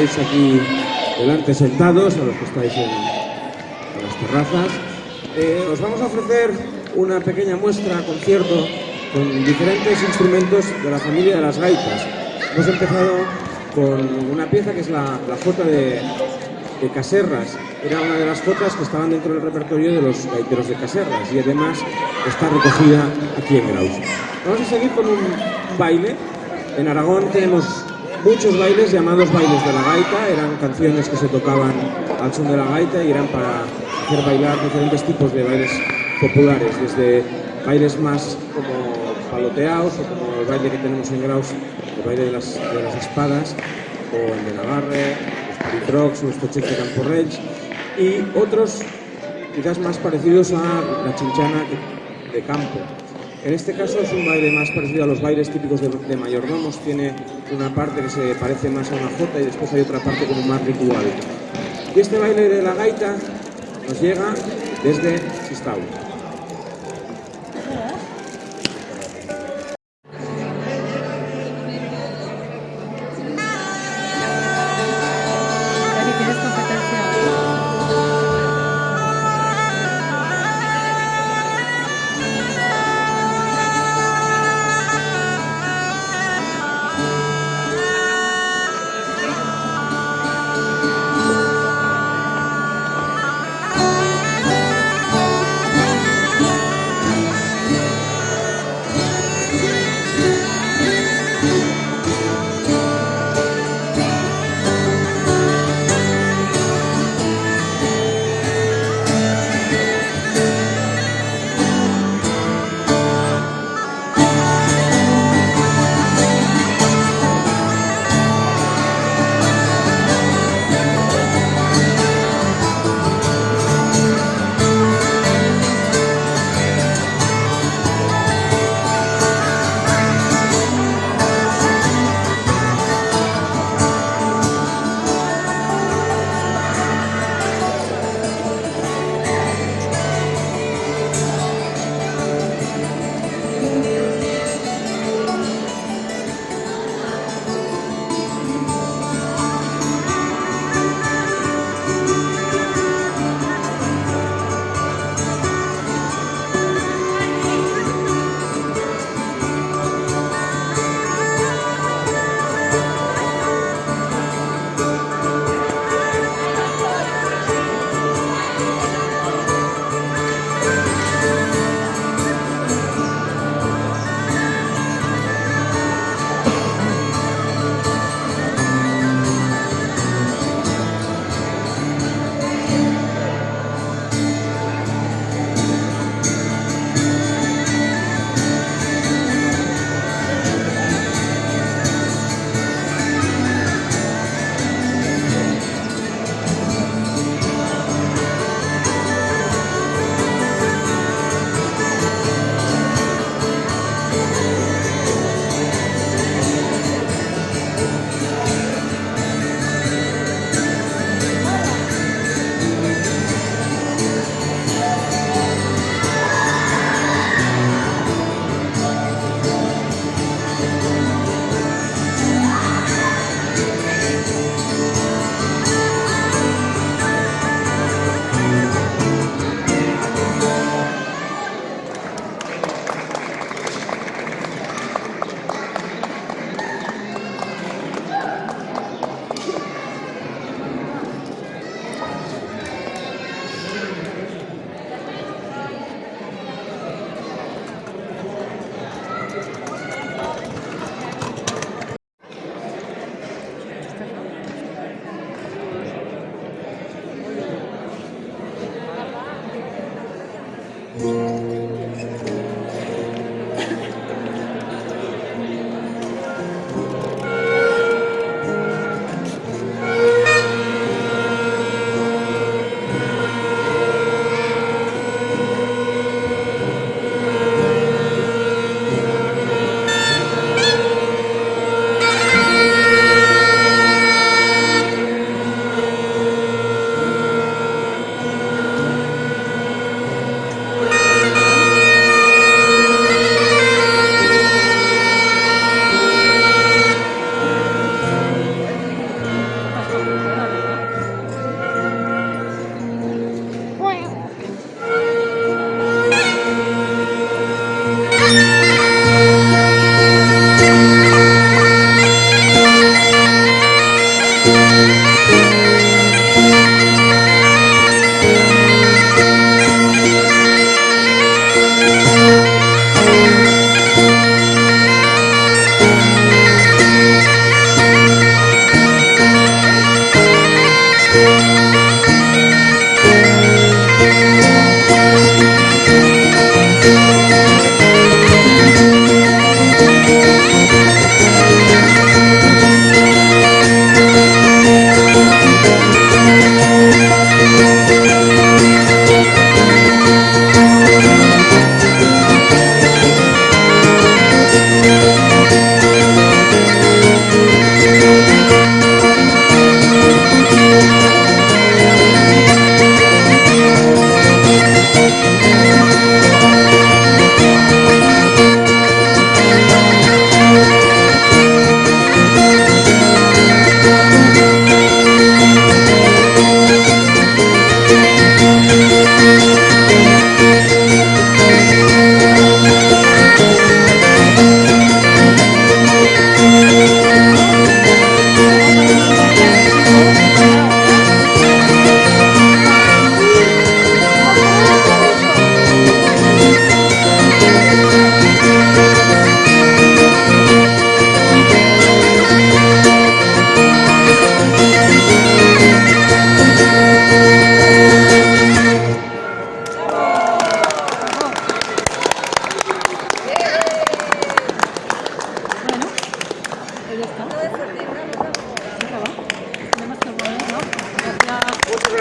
Aquí delante sentados, a los que estáis en las terrazas. Os vamos a ofrecer una pequeña muestra, concierto, con diferentes instrumentos de la familia de las gaitas. Hemos empezado con una pieza que es la jota de Caserras era una de las jotas que estaban dentro del repertorio de los gaiteros de Caserras y además está recogida aquí en Graus. Vamos a seguir con un baile. En Aragón tenemos muchos bailes llamados bailes de la gaita, eran canciones que se tocaban al son de la gaita y eran para hacer bailar diferentes tipos de bailes populares, desde bailes más como paloteados o como el baile que tenemos en Graus, el baile de las espadas, o el de Navarre, los paritrocs, nuestro cheque de Camporrells, y otros quizás más parecidos a la chinchana de campo. En este caso es un baile más parecido a los bailes típicos de mayordomos, tiene una parte que se parece más a una jota y después hay otra parte como más ritual. Y este baile de la gaita nos llega desde Sestao.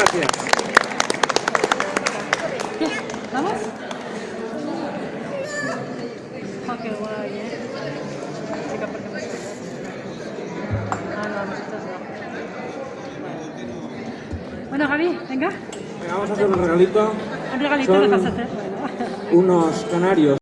gracias. ¿Vamos? Oh, qué guay, ¿eh? Chica, ¿por qué me sueltas? Ah, no, nosotros no. Bueno, Gaby, venga. Venga, vamos a hacer un regalito. Un regalito Son nos vas a hacer. Bueno. Unos canarios.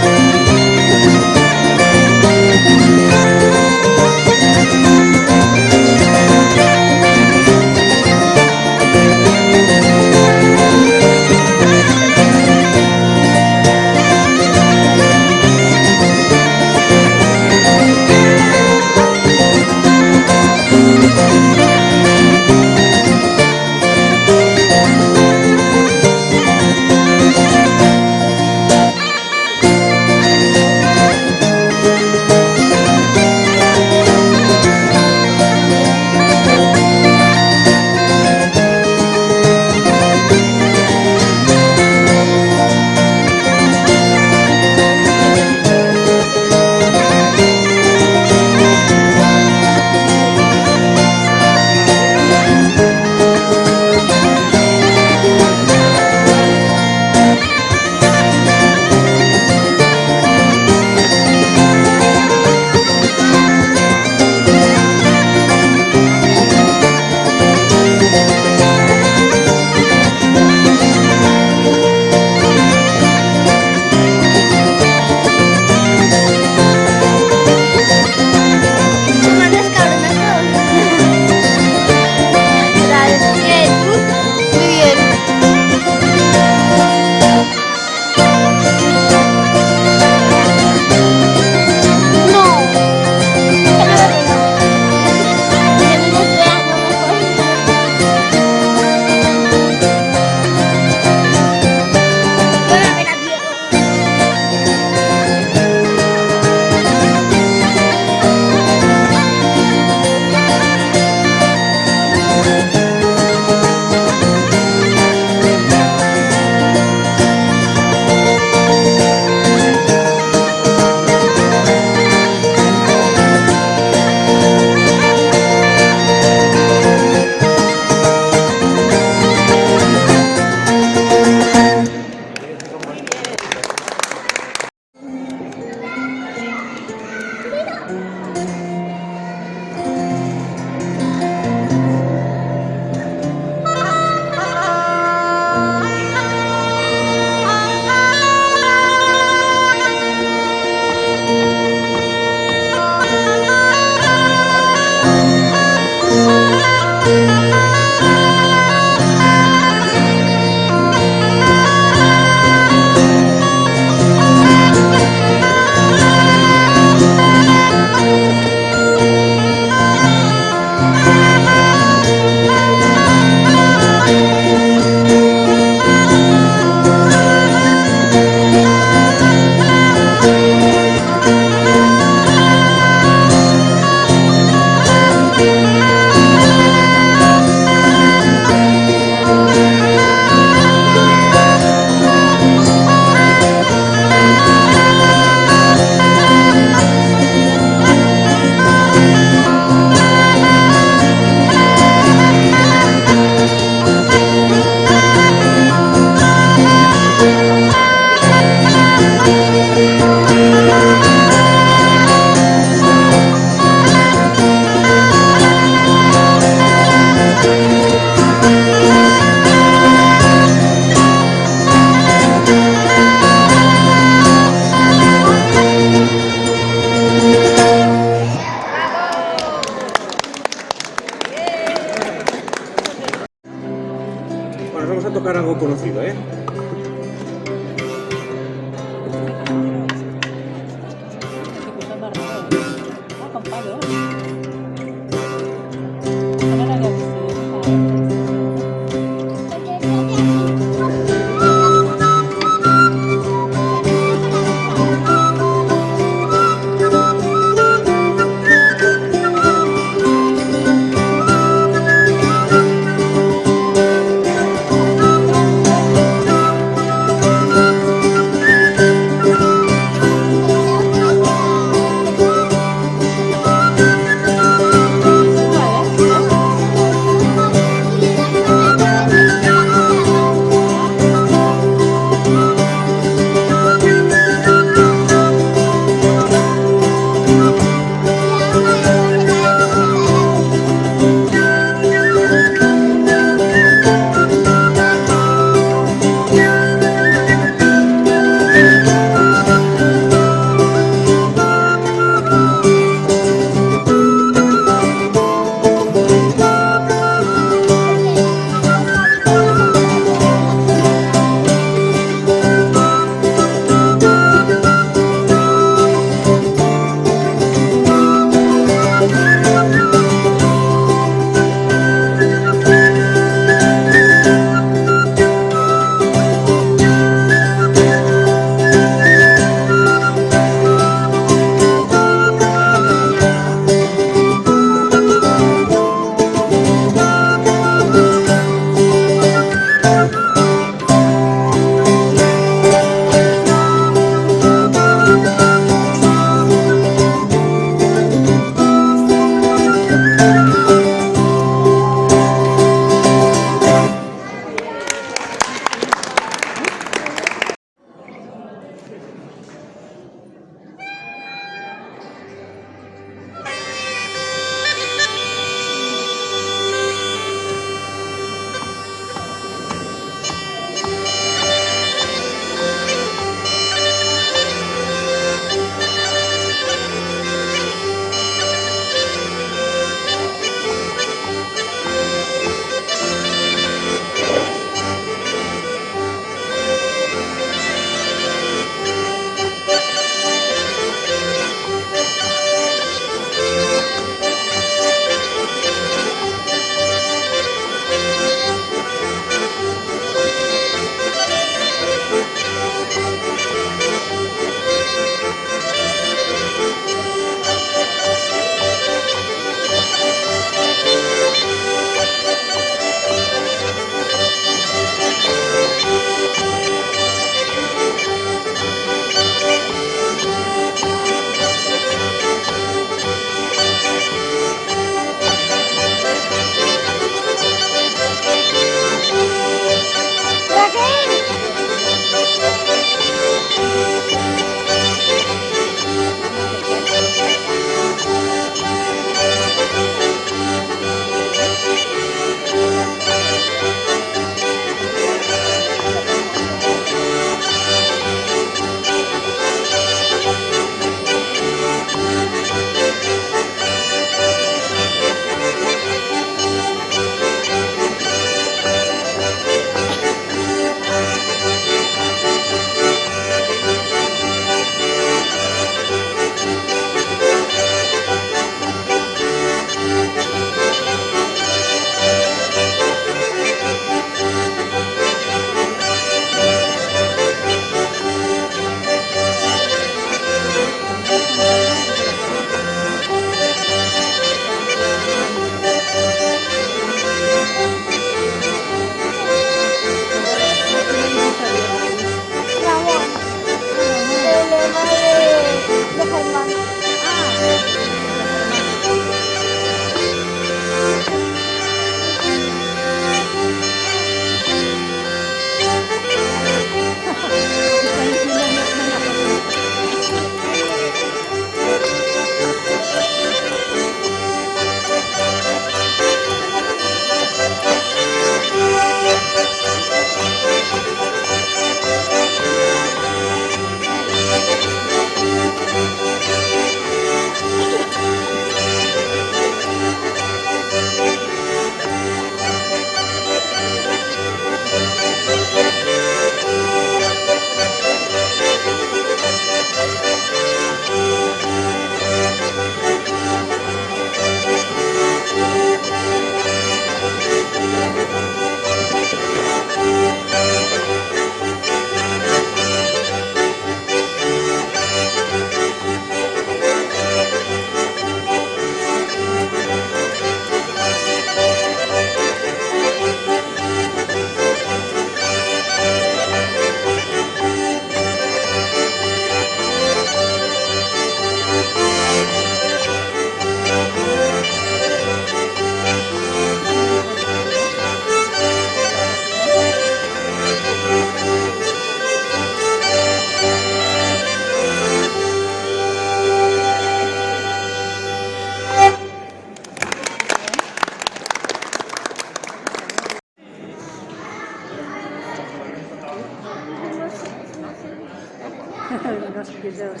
Los videos.